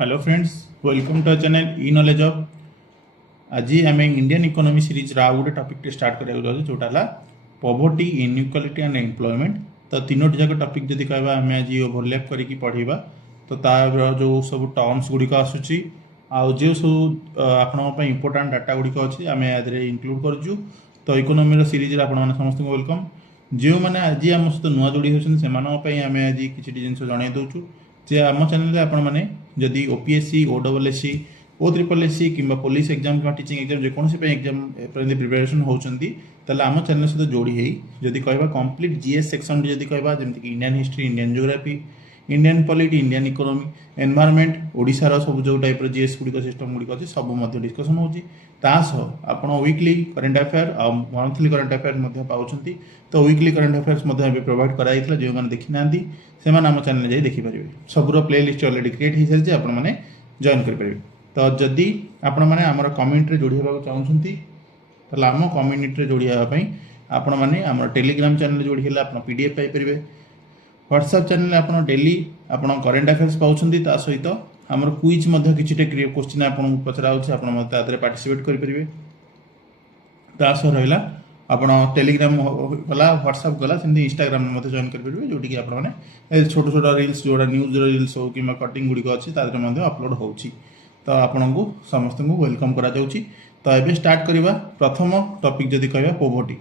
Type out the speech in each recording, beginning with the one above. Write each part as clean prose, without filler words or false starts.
Hello friends, welcome to channel E knowledge of. आज आम Indian economy series गोटे topic start करा जोटा है पॉवर्टी, इनइक्वालिटी एंड एम्प्लॉयमेंट। तो तीनोटी जाक टॉपिक जदि कहवा आम आज ओवरलैप करके पढ़ा तो तार जो सब टर्म्स गुड़िक आसूँ आउ जो सब आपण इंपोर्टाट डाटा गुड़िक अच्छी आम इनक्लूड करूँ। तो इकोनॉमी सीरीज आप समस्त वेलकम। जो मैंने आज आम सहित नुआ जोड़ी होती से आम आज किसी जिन जन दूँ जे आम चैनल आपण मैंने जदि ओपीएससी, ओडब्ल्यूएससी, OSSC कि पुलिस एग्जाम कि टीचिंग एग्जाम जेकोसी एग्जाम प्रिपरेशन होती आम चैनल सहित जोड़ी जदि कह कंप्लीट जीएस सेक्शन जदि कह जमीक Indian history, Indian geography, Indian polity, Indian economy, environment, ओडिशार सब जो टाइप जीएस गुड़िक सिस्टम गुड़िक अच्छे सब डिस्कसन होती आप वीकली करेन्ट अफेयर और मंथली करेन्ट अफेयर पाँच। तो वीकली करेन्ट अफेयर्स प्रोवाइड कराई जो मैंने देखी ना से आम चैनल जाए देखिपारे। सबूर प्ले लिस्ट अलरेडी क्रिएट हो सारी आपने जॉइन करेंगे। तो जदि आपण मैंने आम कम्युनिटी जोड़ी होगा चाहते तो आम कम्युनिटी जोड़ी होगापी आपण मैंने आम टेलीग्राम चैनल जोड़ी है आप पीडीएफ पाइपर। व्हाट्सएप चैनल आप डेली आप करेन्ट अफेयर्स पाँच सहित आमर क्विज कि क्वेश्चन आपको पचरा आप पार्टिसिपेट करेंगे। सह रहा आप टेलीग्राम गला, व्हाट्सएप गला, सेमती इंस्टाग्राम में जॉइन करेंगे जोटि कि आपने छोट छोट रिल्स जोड़ा न्यूज रिल्स हो कि कटिंग गुड़िक अच्छी अपलोड हो। तो आपन को समस्त को वेलकम करा जाउची। तो ये स्टार्ट करवा प्रथम टॉपिक जदि कह पॉवर्टी।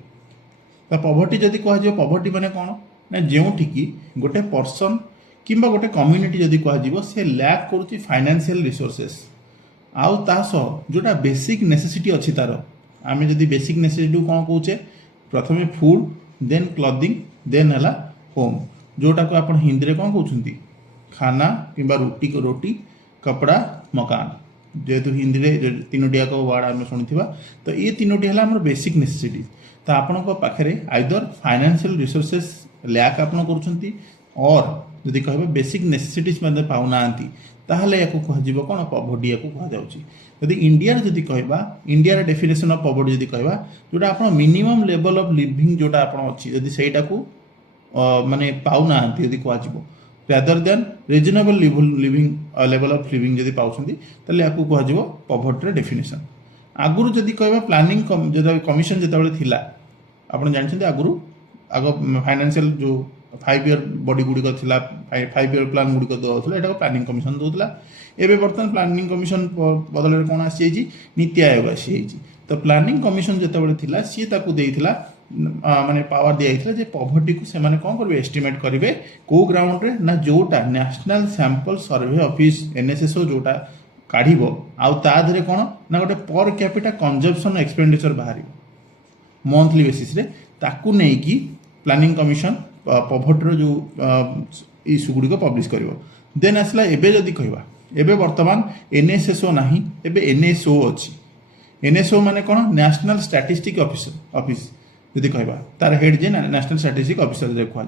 तो पॉवर्टी जदि कह पॉवर्टी माने कौन ना जोटिकी गोटे पर्सन कि गोटे कम्युनिटी जदि कह से लैक करुच्ची फाइनेंशियल रिसोर्सेस आउ ता सह जोटा बेसिक नेसेसिटी अच्छी तार आम जदि बेसिक नेसेसिटी कौन कौचे प्रथम फूड, देन क्लॉथिंग, देन है होम जोटा को आप हिंदी में कौन कहते खाना कि रोटी, कपड़ा, मकान। जेहेतु हिंदी में तीनोटी जाक वर्ड आम शुणा तो ये तीनोटी है आम बेसिक नेसेसिटी। तो आपण पाखे आइदर फाइनेंशियल रिसोर्सेस लैक आप और जदि कह बेसिक नेसेसिटीज पाऊना ताहले या कह कौन पॉवर्टी या कहुच्छी। यदि इंडिया जदि कह इंडिया डेफिनेशन ऑफ पॉवर्टी जदि कह जोटा आप मिनिमम लेवल ऑफ लिविंग जोटा आप अच्छी जदि सहीटा को माने पाऊना यदि कह rather than reasonable living level of living जदि पाउछंती ताले याकू कह पॉवर्टी डेफिनेशन। आगुरु जदि कह प्लानिंग कमिशन जिते थिला आप जानते आगुरु आग फाइनेंशियल जो 5 ईयर बॉडी गुड़िक था 5 ईयर प्लान गुड़िक दूसरा यहाँ प्लानिंग कमिशन दूसरा। एवं बर्तमान प्लानिंग कमिशन बदल कौन आसी नीति आयोग आसी। तो प्लानिंग कमिशन जिते सी देता माने पावर दिया जे पॉवर्टी को से माने कौन करेंगे एस्टिमेट करेंगे कौ ग्राउंड रे ना जोटा national sample survey office NSSO जोटा काढ़ आउ कौन ना गोटे पर कैपिटा कंजम्पशन एक्सपेंडिचर बाहर मंथली बेसिस रे ताकू नहीं कि प्लानिंग कमिशन पॉवर्टी जो इश्यू गुड़िक पब्लिश कर। देन आसला एबे जदि कहवा एबे वर्तमान NSSO नाही एबे NSO अच्छी। NSO माने कौन नेशनल स्टैटिस्टिक ऑफिस जदि कहवा तार हेड जे नेशनल स्टैटिस्टिक ऑफिसर जो कह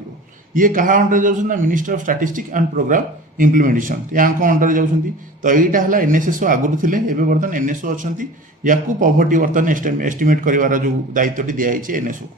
ये क्या अंडर जाऊँ minister of statistics and programme implementation या अंडर जाऊँ। तो यहाँ है NSSO आगुरी थे एवं बर्तमान NSO अच्छा या पॉवर्टी बर्तमान एस्टिमेट कर जो दायित्व दिखाई NSO।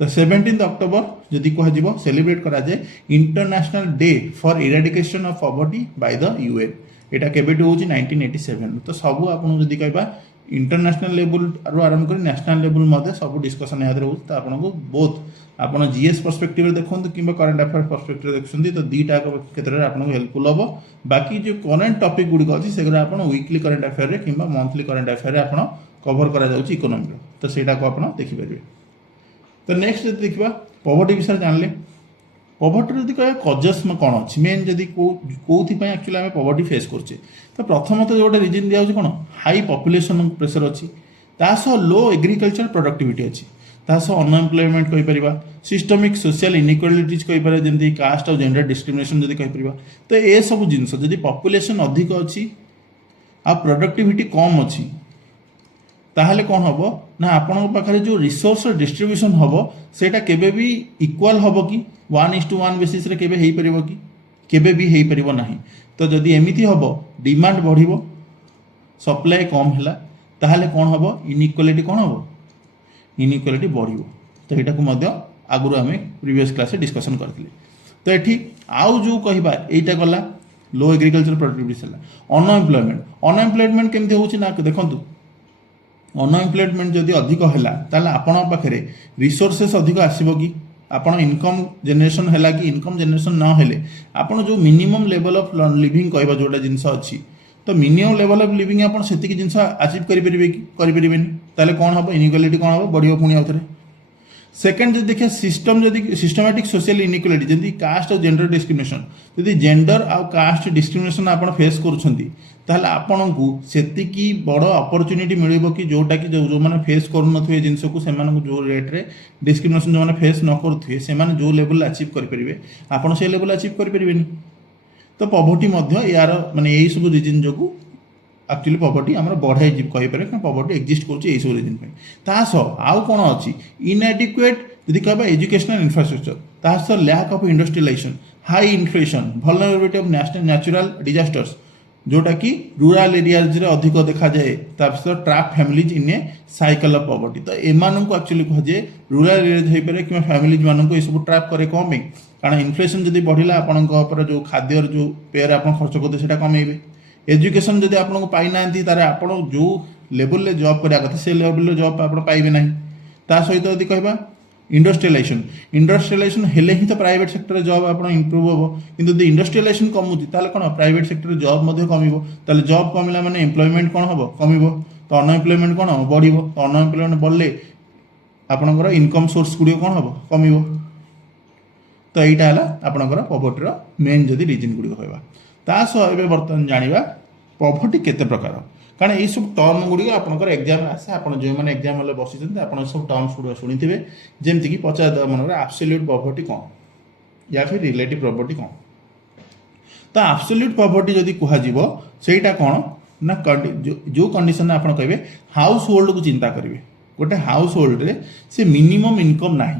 तो 17 अक्टोबर जदि कह सेलिब्रेट करा जाए international day for eradication of poverty by the UN। यहाँ केबेटू हूँ 1987। तो सबू आपड़ी कह इंटरनेशनल लेवल आरंभ कर नेशनल लेवल सब डिस्कसन यहाँ हो। तो आपको बोथ आप जीएस पर्सपेक्टिव देखो कि करेन्ट अफेयर पर्सपेक्टिव देखते तो दीटा क्षेत्र में आपको हेल्पफुल हम। बाकी जो करेन्ट टॉपिक गुड़िक अच्छी से वीकली करेन्ट अफेयर कि मंथली करेन्ट अफेयर आप कवर कर इकोनॉमी। तो सहीटा को आप देखिपारे। तो नेक्स्ट जब देखा पॉवर्टी विषय जानले पॉवर्टी जब कह कजेस कौन अच्छी मेन जदि कौन एक्चुअली आम पॉवर्टी फेस करछे। तो प्रथमतः जो रिजन दिया कौन हाई पॉपुलेशन प्रेशर अच्छी तासह लो एग्रीकल्चर प्रोडक्टिविटी अच्छी तासह अनएम्प्लॉयमेंट कहीपर सिस्टमिक सोशल इनइक्वालिटीज कहीपर जमी कास्ट और जेंडर डिस्क्रिमिनेशन जदि कहीपर। तो ये सब जिनस जदि पॉपुलेशन अधिक अच्छी आ प्रोडक्टिविटी कम अच्छी ताहले कौन हम ना आपण पाखे जो रिसोर्स डिस्ट्रीब्यूशन हम सेटा केबे भी इक्वाल हम कि 1:1 बेसिस रे केबे हेई परिबो कि केबे भी हेई परिबो नाही। तो जदि एमिति हम डिमांड बढ़िबो सप्लाई कम हैला ताहले कौन हम इनइक्वालिटी कौन हम इनइक्वालिटी बढ़िबो। तो यहाँ को मध्य आगुरी आम प्रीवियस क्लास डिस्कसन करथिले। तो ये आउ जो कहबा एटा गला लो एग्रीकल्चर प्रोडक्टिविटी अनएम्प्लॉयमेंट अनएम्प्लॉयमेंट केमती होउछि ना देखंतु अनएम्प्लॉयमेंट जदि अधिक हैला ताले आपण पाखरे रिसोर्सेस अधिक आसीबो कि आपण इनकम जनरेशन हैला कि इनकम जनरेशन न हेले आपण जो मिनिमम लेवल ऑफ लिविंग कहबा जोटा जिंस अछि तो मिनिमम लेवल ऑफ लिविंग आपण सेतिक जिंस अचीव करि परिबे कि करि परिबेनी ताले कोन हबो इनइक्वालिटी कोन हबो बढ़ियो पुणी आउथरे सेकेंड जब देखिए सिस्टम जदि सिस्टमेटिक सोशल इनइक्वालिटी जदि कास्ट और जेंडर डिस्क्रिमिनेशन जदि जेंडर आ कास्ट डिस्क्रिमिनेशन आपण फेस करूछंती ताहले आपनकू सेतिकी बड़ अपॉर्चुनिटी मिलिबो कि जोटा कि जो माने फेस करू नथुए जिंस को सेमान जो रेट रे डिस्क्रिमिनेशन जो माने फेस न करूथुए सेमान जो लेवल अचीव करि परिबे आपण से लेवल अचीव करि परिबेनी तो पॉवर्टी मध्य यार माने एई सब रीजन जोगु एक्चुअली पॉवर्टी आमर बढ़ाई कही पारे पॉवर्टी एक्जिस्ट करुच्ची यही सब रिजन तास आउ कौन अच्छी इनएडिक्वेट यदि कह एजुकेशनल इंफ्रास्ट्रक्चर तास lack of industrialisation high inflation vulnerability of natural disasters जोटा कि रूरल एरियाज रे अधिक देखा जाए trap families in a cycle of poverty तो एमान को एक्चुअली कह जाए रूरल एरियाज हो पारे कि फैमिलीज मान को सब ट्रैप करे कम कारण इन्फ्लेशन जब बढ़ला आपण जो खाद्यर जो पेयर आप खर्च करते हैं कमेबे एजुकेशन जदि आपको पाई ना तारे आप जो लेवल रे जॉब करा कथा से लेवल रे जॉब आप पाइबे नहीं ता सहित यदि कहबा इंडस्ट्रियलाइजेशन हेले ही तो प्राइवेट सेक्टर रे जॉब आप इंप्रूव हो किंतु यदि इंडस्ट्रियलाइजेशन कमुची ताले कोन प्राइवेट सेक्टर रे जॉब मध्ये कमिबो ताले जॉब कमिला माने एम्प्लॉयमेंट कोन हबो कमिबो तो अनएम्प्लॉयमेंट कोन हबो बढ़िबो तो अनएम्प्लॉयमेंट बढ़ले आपनकर इनकम सोर्स गुडी कोन हबो कमिबो तो एटा हला आपनकर पॉवर्टी रो मेन जदि रीजन गुडी कहबा ता सह एबे वर्तमान जानिबा पॉवर्टी केते प्रकार कारण ये सब टर्म गुड़ी आपंकर एग्जाम आसे आप जो मैंने एग्जाम वाले बसी आप सब टर्म्स गुड़ा शुणी जमती कि पचार मन एब्सोल्यूट पॉवर्टी कौन या फिर रिलेटिव पॉवर्टी कौन तो एब्सोल्यूट पॉवर्टी जदि कहुआ सेटा कौन ना जो कंडीशन आप कहे हाउस होल्ड को चिंता करेंगे गोटे हाउस होल्ड रे से मिनिमम इनकम ना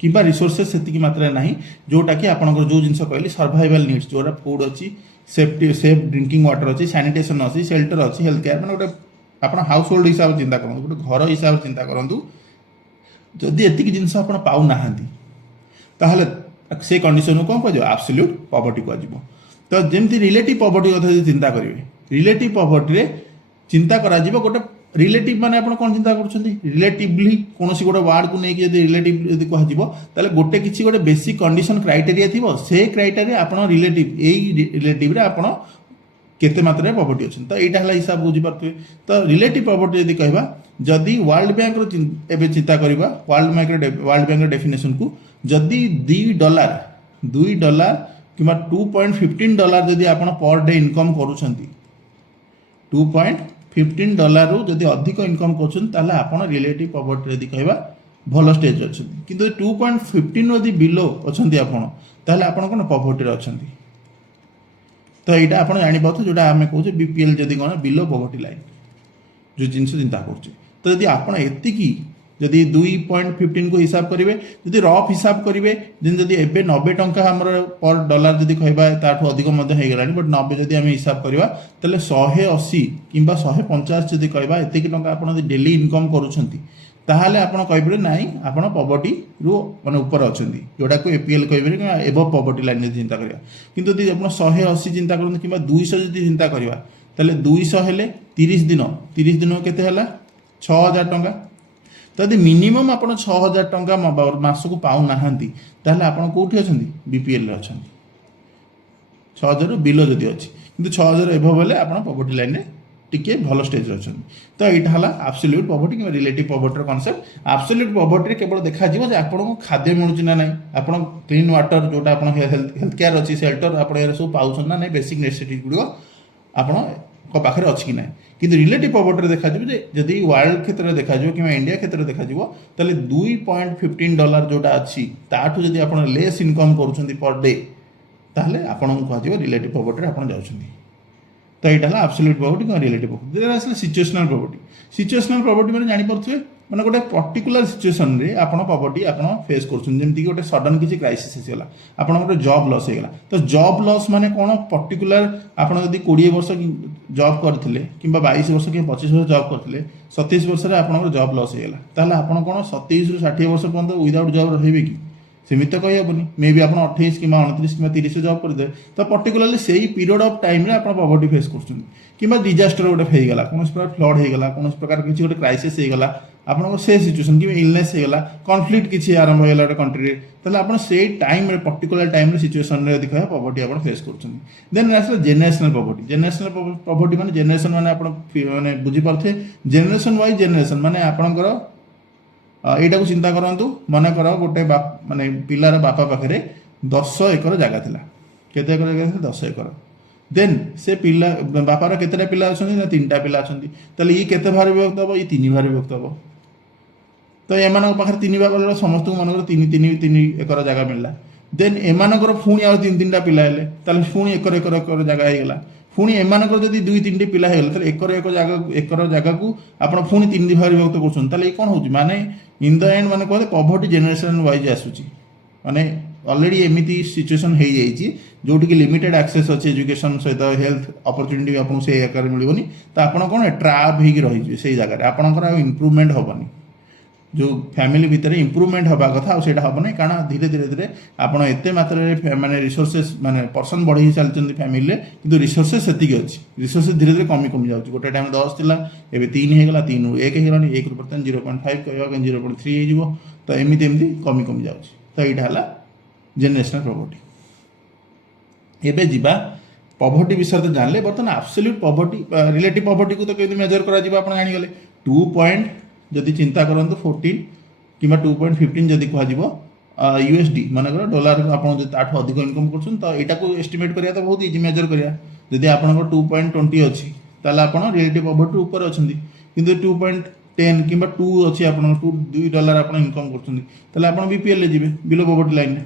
कि रिसोर्सेस से मात्रा ना जोटा कि आपंकर जो जिन कहली सर्वाइवल नीड्स जोटा फूड अच्छी सेफ्टी सेफ ड्रिंकिंग वाटर अच्छी सैनिटेशन अच्छी शेल्टर अच्छी हेल्थ केयर मैंने गोटे आप हाउस होल्ड हिसाब से चिंता करूँ गोटे घर हिसाब से चिंता करूँ जदि एतिक जिनस आप पाऊना ताहले से कंडीशन को कह एब्सोल्यूट पॉवर्टी कह तो जमती रिलेटिव पॉवर्टी कथा चिंता करेंगे रिलेटिव पॉवर्टी चिंता करा गोटे रिलेटिव माने आपण कौन चिंता करुछंती रिलेटिवली कौन गोटे वार्ड को लेकिन रिलेटिव यदि कह गोटे किसी गोटे बेसिक कंडीशन क्राइटेरिया थी से क्राइटेरिया आप रिलेटिव यही रिलेटिव रे आपण केते मात्रा पॉवर्टी अच्छी तो यहाँ है हिसाब बुझीपारे तो रिलेटिव पॉवर्टी यदि कहवा जदि वर्ल्ड बैंक रो चिंता करवा वर्ल्ड बैंक डेफिनेशन को जदि $2 कि $2.15 जदि आप पर डे इनकम करुछंती $2.15 रु जदि अधिक इनकम कर आप रिलेटिव पॉवर्टी यदि कहवा भल स्टेज अच्छे किंतु 2.15 यदि बिलो अच्छा आप कौन पॉवर्टी अच्छा तो यहाँ आप जापार जोटा आम कहे बीपीएल जदि कौन बिलो पॉवर्टी लाइन जो जिनस चिंता कर तो यदि आप जदि 2.15 को हिसाब करेंगे जदि रफ हिसाब करेंगे जदि एबे 90 टंका हमर पर डॉलर जदि कहबा ताठू अधिक मध्य हो गलानी बट 90 जदि आम हिसाब करवा ताले 180 किंबा 150 जदि कहबा एतिक टंका आपण डेली इनकम करूछंती ताहाले आपण कहबे नाही आपण पॉवर्टी रु माने ऊपर अछंती जोटा को एपीएल कहबे कि एबव पॉवर्टी लाइन जदि चिंता करिया किंतु यदि आपण 180 चिंता करन किंबा 200 जदि चिंता करवा ताले 200 हेले 30 दिन केते हला 6000 टंका तो यदि मिनिमम आप 6000 टंका मासक पाऊना आप कौटी अच्छा बीपीएल अच्छा 6000 बिलो जदि अच्छी कि 6000 एभव बोले आप पॉवर्टी लाइन में टिके भल स्टेज अच्छा तो यहाँ है एब्सोल्यूट पॉवर्टी कि relative poverty concept absolute poverty केवल देखा आपको खाद्य मिलूँ ना ना आप क्लीन वाटर जोटा आप हेल्थ केयर अच्छी शेल्टर आप सब पाँच ना ना बेसिक नेसेसिटी गुड़ आप पाखे अच्छी कि ना कि रिलेटिव पॉवर्टी देखा जदि वर्ल्ड क्षेत्र में देखा कि इंडिया क्षेत्र में देखा ताले $2.15 जोटा अच्छी ताठू जदि आप लेस इनकम करुँच पर डे ताहले आपन कह रिलेटिव पॉवर्टी आप जाउछंती तो यहाँ है एब्सोल्यूट पॉवर्टी कि रिलेटिव पॉवर्टी आसला सिचुएशनल पॉवर्टी मैंने जानीपे मैंने गोटे पर्टिकुलर सिचुएशन रे आपन पॉवर्टी आप फेस करमती गोटे सडन किसी क्राइसिस होगा आप जॉब लॉस होगा तो जॉब लॉस माने कौन पर्टिकुलर आपड़ जब 20 वर्ष जॉब करते कि 22 वर्ष कि 25 वर्ष जॉब करते 27 वर्ष आप जॉब लॉस होगा ताहले आप कौन 27 ରୁ 60 वर्ष पर्यटन विदाउट जॉब रही कि ସେମିତି ତ କହିହେବନି। ମେ ବି ଆପଣ 28 କିମ୍ବା 29 କିମ୍ବା 30 ଜବ୍ କରିଦେବେ, ତ ପର୍ଟିକୁଲାରଲି ସେଇ ପିରିୟଡ଼ ଅଫ୍ ଟାଇମ୍ରେ ଆପଣ ପଭର୍ଟି ଫେସ୍ କରୁଛନ୍ତି। କିମ୍ବା ଡିଜାଷ୍ଟର ଗୋଟେ ହେଇଗଲା, କୌଣସି ପ୍ରକାର ଫ୍ଲଡ୍ ହେଇଗଲା, କୌଣସି ପ୍ରକାର କିଛି ଗୋଟେ କ୍ରାଇସିସ୍ ହେଇଗଲା, ଆପଣଙ୍କ ସେ ସିଚୁଏସନ୍ କିମ୍ବା ଇଲନେସ୍ ହେଇଗଲା, କନଫ୍ଲିକ୍ଟ କିଛି ଆରମ୍ଭ ହେଇଗଲା ଗୋଟେ କଣ୍ଟ୍ରିରେ, ତାହେଲେ ଆପଣ ସେଇ ଟାଇମ୍ରେ ପର୍ଟିକୁଲାର ଟାଇମ୍ରେ ସିଚୁଏସନ୍ରେ ଯଦି କହିବା ପଭର୍ଟି ଆପଣ ଫେସ୍ କରୁଛନ୍ତି। ଦେନ୍ ଆସିଲା ଜେନେରେସନାଲ ପଭର୍ଟି। ଜେନେରେସନାଲ ପଭର୍ଟି ମାନେ ଜେନେରେସନ୍ ମାନେ ଆପଣ ମାନେ ବୁଝିପାରୁଥିବେ, ଜେନେରେସନ୍ ୱାଇଜ୍ ଜେନେରେସନ୍ ମାନେ ଆପଣଙ୍କର ଏଇଟାକୁ ଚିନ୍ତା କରନ୍ତୁ, ମନେକର ଗୋଟେ ମାନେ ପିଲାର ବାପା ପାଖରେ 10 ଏକର ଜାଗା ଥିଲା। କେତେ ଏକର ଜାଗା ଥିଲା? 10 ଏକର। ଦେନ୍ ସେ ପିଲା ବାପାର କେତେଟା ପିଲା ଅଛନ୍ତି? ନା 3ଟା ପିଲା ଅଛନ୍ତି। ତାହେଲେ ଇଏ କେତେ ଭାଗରେ ବିଭକ୍ତ ହେବ? ଇଏ 3 ଭାଗରେ ବିଭକ୍ତ ହେବ। ତ ଏମାନଙ୍କ ପାଖରେ 3 ଭାଗ ହେଲେ ସମସ୍ତଙ୍କୁ ମନେକର 3 ଏକର ଜାଗା ମିଳିଲା। ଦେନ୍ ଏମାନଙ୍କର ପୁଣି ଆଉ 3ଟା ପିଲା ହେଲେ, ତାହେଲେ ପୁଣି ଏକର ଜାଗା ହେଇଗଲା। ପୁଣି ଏମାନଙ୍କର ଯଦି 2-3ଟି ପିଲା ହେଇଗଲା, ତାହେଲେ ଏକର ଜାଗାକୁ ଆପଣ ପୁଣି 3 ଭାଗରେ ବିଭକ୍ତ କରୁଛନ୍ତି। ତାହେଲେ ଏ କ'ଣ ହେଉଛି? ମାନେ ଇନ୍ ଦ ଏଣ୍ଡ ମାନେ କହିଲେ ପଭର୍ଟି ଜେନେରେସନ୍ ୱାଇଜ୍ ଆସୁଛି। ମାନେ ଅଲରେଡ଼ି ଏମିତି ସିଚୁଏସନ୍ ହେଇଯାଇଛି ଯେଉଁଠିକି ଲିମିଟେଡ୍ ଆକ୍ସେସ୍ ଅଛି ଏଜୁକେସନ୍ ସହିତ, ହେଲ୍ଥ ଅପରଚ୍ୟୁନିଟି ଆପଣଙ୍କୁ ସେଇ ଆକାରରେ ମିଳିବନି। ତ ଆପଣ କ'ଣ ଟ୍ରାପ୍ ହେଇକି ରହିଯିବେ ସେଇ ଜାଗାରେ, ଆପଣଙ୍କର ଆଉ ଇମ୍ପ୍ରୁଭମେଣ୍ଟ ହେବନି। ଯେଉଁ ଫ୍ୟାମିଲି ଭିତରେ ଇମ୍ପ୍ରୁଭମେଣ୍ଟ ହେବା କଥା ଆଉ ସେଇଟା ହେବ ନାହିଁ, କାରଣ ଧୀରେ ଧୀରେ ଆପଣ ଏତେ ମାତ୍ରାରେ ମାନେ ରିସୋର୍ସେସ୍ ମାନେ ପର୍ସନ୍ ବଢ଼େଇ ଚାଲିଛନ୍ତି ଫ୍ୟାମିଲିରେ, କିନ୍ତୁ ରିସୋର୍ସେସ୍ ସେତିକି ଅଛି। ରିସୋର୍ସେସ୍ ଧୀରେ ଧୀରେ କମି ଯାଉଛି। ଗୋଟେ ଟାଇମ୍ 10 ଥିଲା, ଏବେ 3 ହେଇଗଲା, 3ରୁ 1 ହେଇଗଲାଣି, 1ରୁ ବର୍ତ୍ତମାନ 0.5 କହିବା 0.3 ହେଇଯିବ। ତ ଏମିତି କମି ଯାଉଛି। ତ ଏଇଟା ହେଲା ଜେନେରେସନାଲ ପଭର୍ଟି। ଏବେ ଯିବା ପଭର୍ଟି ବିଷୟରେ ତ ଜାଣିଲେ, ବର୍ତ୍ତମାନ ଆବସଲ୍ୟୁଟ୍ ପଭର୍ଟି ରିଲେଟିଭ୍ ପଭର୍ଟିକୁ ତ କେମିତି ମେଜର କରାଯିବ ଆପଣ ଜାଣିଗଲେ। 2 ଯଦି ଚିନ୍ତା କରନ୍ତୁ 14 କିମ୍ବା 2.15 ଯଦି କୁହାଯିବ USD, ମନେକର ଡଲାର ଆପଣ ଯଦି ତାଠୁ ଅଧିକ ଇନକମ୍ କରୁଛନ୍ତି, ତ ଏଇଟାକୁ ଏଷ୍ଟିମେଟ୍ କରିବା ତ ବହୁତ ଇଜି ମେଜର କରିବା। ଯଦି ଆପଣଙ୍କର 2.20 ଅଛି, ତାହେଲେ ଆପଣ ରିଲେଟିଭ୍ ପଭର୍ଟି ଉପରେ ଅଛନ୍ତି। କିନ୍ତୁ 2.10 କିମ୍ବା 2 ଅଛି, ଆପଣଙ୍କ $2 ଆପଣ ଇନକମ୍ କରୁଛନ୍ତି, ତାହେଲେ ଆପଣ BPL ରେ ଯିବେ, ବିଲୋ ପଭର୍ଟି ଲାଇନ୍ରେ।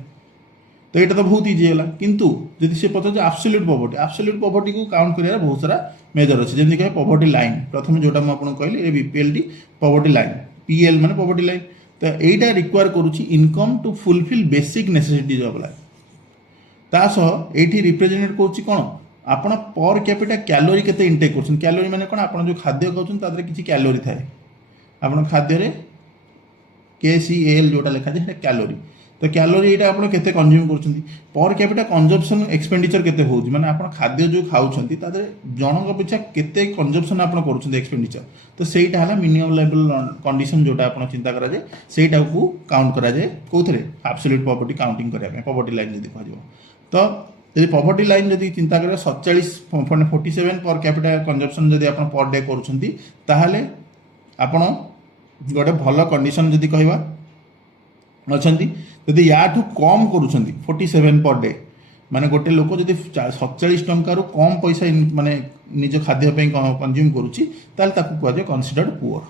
ତ ଏଇଟା ତ ବହୁତ ଇଜି ହେଲା। କିନ୍ତୁ ଯଦି ସେ ପଚାରୁଛି ଆବସଲ୍ୟୁଟ୍ ପଭର୍ଟିକୁ କାଉଣ୍ଟ କରିବାର ବହୁତ ସାରା ମେଜର ଅଛି। ଯେମିତି କହିବେ ପଭର୍ଟି ଲାଇନ୍, ପ୍ରଥମେ ଯେଉଁଟା ମୁଁ ଆପଣଙ୍କୁ କହିଲି ଏ BPLD ପଭର୍ଟି ଲାଇନ୍, PL ମାନେ ପଭର୍ଟି ଲାଇନ୍। ତ ଏଇଟା ରିକ୍ୱାର କରୁଛି income to fulfil basic necessities of life. ତା ସହ ଏଇଠି ରିପ୍ରେଜେଣ୍ଟ କରୁଛି କ'ଣ? ଆପଣ ପର୍ କ୍ୟାପିଟା କ୍ୟାଲୋରି କେତେ ଇନଟେକ୍ କରୁଛନ୍ତି। କ୍ୟାଲୋରି ମାନେ କ'ଣ? ଆପଣ ଯେଉଁ ଖାଦ୍ୟ ଖାଉଛନ୍ତି ତା ଦେହରେ କିଛି କ୍ୟାଲୋରି ଥାଏ। ଆପଣ ଖାଦ୍ୟରେ KCAL ଯେଉଁଟା ଲେଖାଯାଏ ସେଇଟା କ୍ୟାଲୋରି। ତ କ୍ୟାଲୋରି ଏଇଟା ଆପଣ କେତେ କନଜ୍ୟୁମ୍ କରୁଛନ୍ତି। ପର୍ କ୍ୟାପିଟା କନଜମ୍ପସନ୍ ଏକ୍ସପେଣ୍ଡିଚର କେତେ ହେଉଛି, ମାନେ ଆପଣ ଖାଦ୍ୟ ଯେଉଁ ଖାଉଛନ୍ତି ତା ଦେହରେ ଜଣଙ୍କ ପିଛା କେତେ କନଜମ୍ପସନ୍ ଆପଣ କରୁଛନ୍ତି ଏକ୍ସପେଣ୍ଡିଚର। ତ ସେଇଟା ହେଲା ମିନିମମ୍ ଲେଭେଲ୍ କଣ୍ଡିସନ୍ ଯେଉଁଟା ଆପଣ ଚିନ୍ତା କରାଯାଏ, ସେଇଟାକୁ କାଉଣ୍ଟ କରାଯାଏ କେଉଁଥିରେ? ଆବସଲ୍ୟୁଟ୍ ପଭର୍ଟି କାଉଣ୍ଟିଂ କରିବା ପାଇଁ, ପଭର୍ଟି ଲାଇନ୍ ଯଦି କୁହାଯିବ। ତ ଯଦି ପଭର୍ଟି ଲାଇନ୍ ଯଦି ଚିନ୍ତା କରିବା 47 ପର୍ କ୍ୟାପିଟା କନଜମ୍ପସନ୍ ଯଦି ଆପଣ ପର୍ ଡେ କରୁଛନ୍ତି, ତାହେଲେ ଆପଣ ଗୋଟେ ଭଲ କଣ୍ଡିସନ୍ ଯଦି କହିବା ଅଛନ୍ତି। ଯଦି ୟାଠୁ କମ୍ କରୁଛନ୍ତି 47 ପର୍ ଡେ, ମାନେ ଗୋଟେ ଲୋକ ଯଦି 47 ଟଙ୍କାରୁ କମ୍ ପଇସା ମାନେ ନିଜ ଖାଦ୍ୟ ପାଇଁ କନଜ୍ୟୁମ୍ କରୁଛି, ତାହେଲେ ତାକୁ କୁହାଯାଏ କନସିଡର୍ଡ ପୁଅର୍।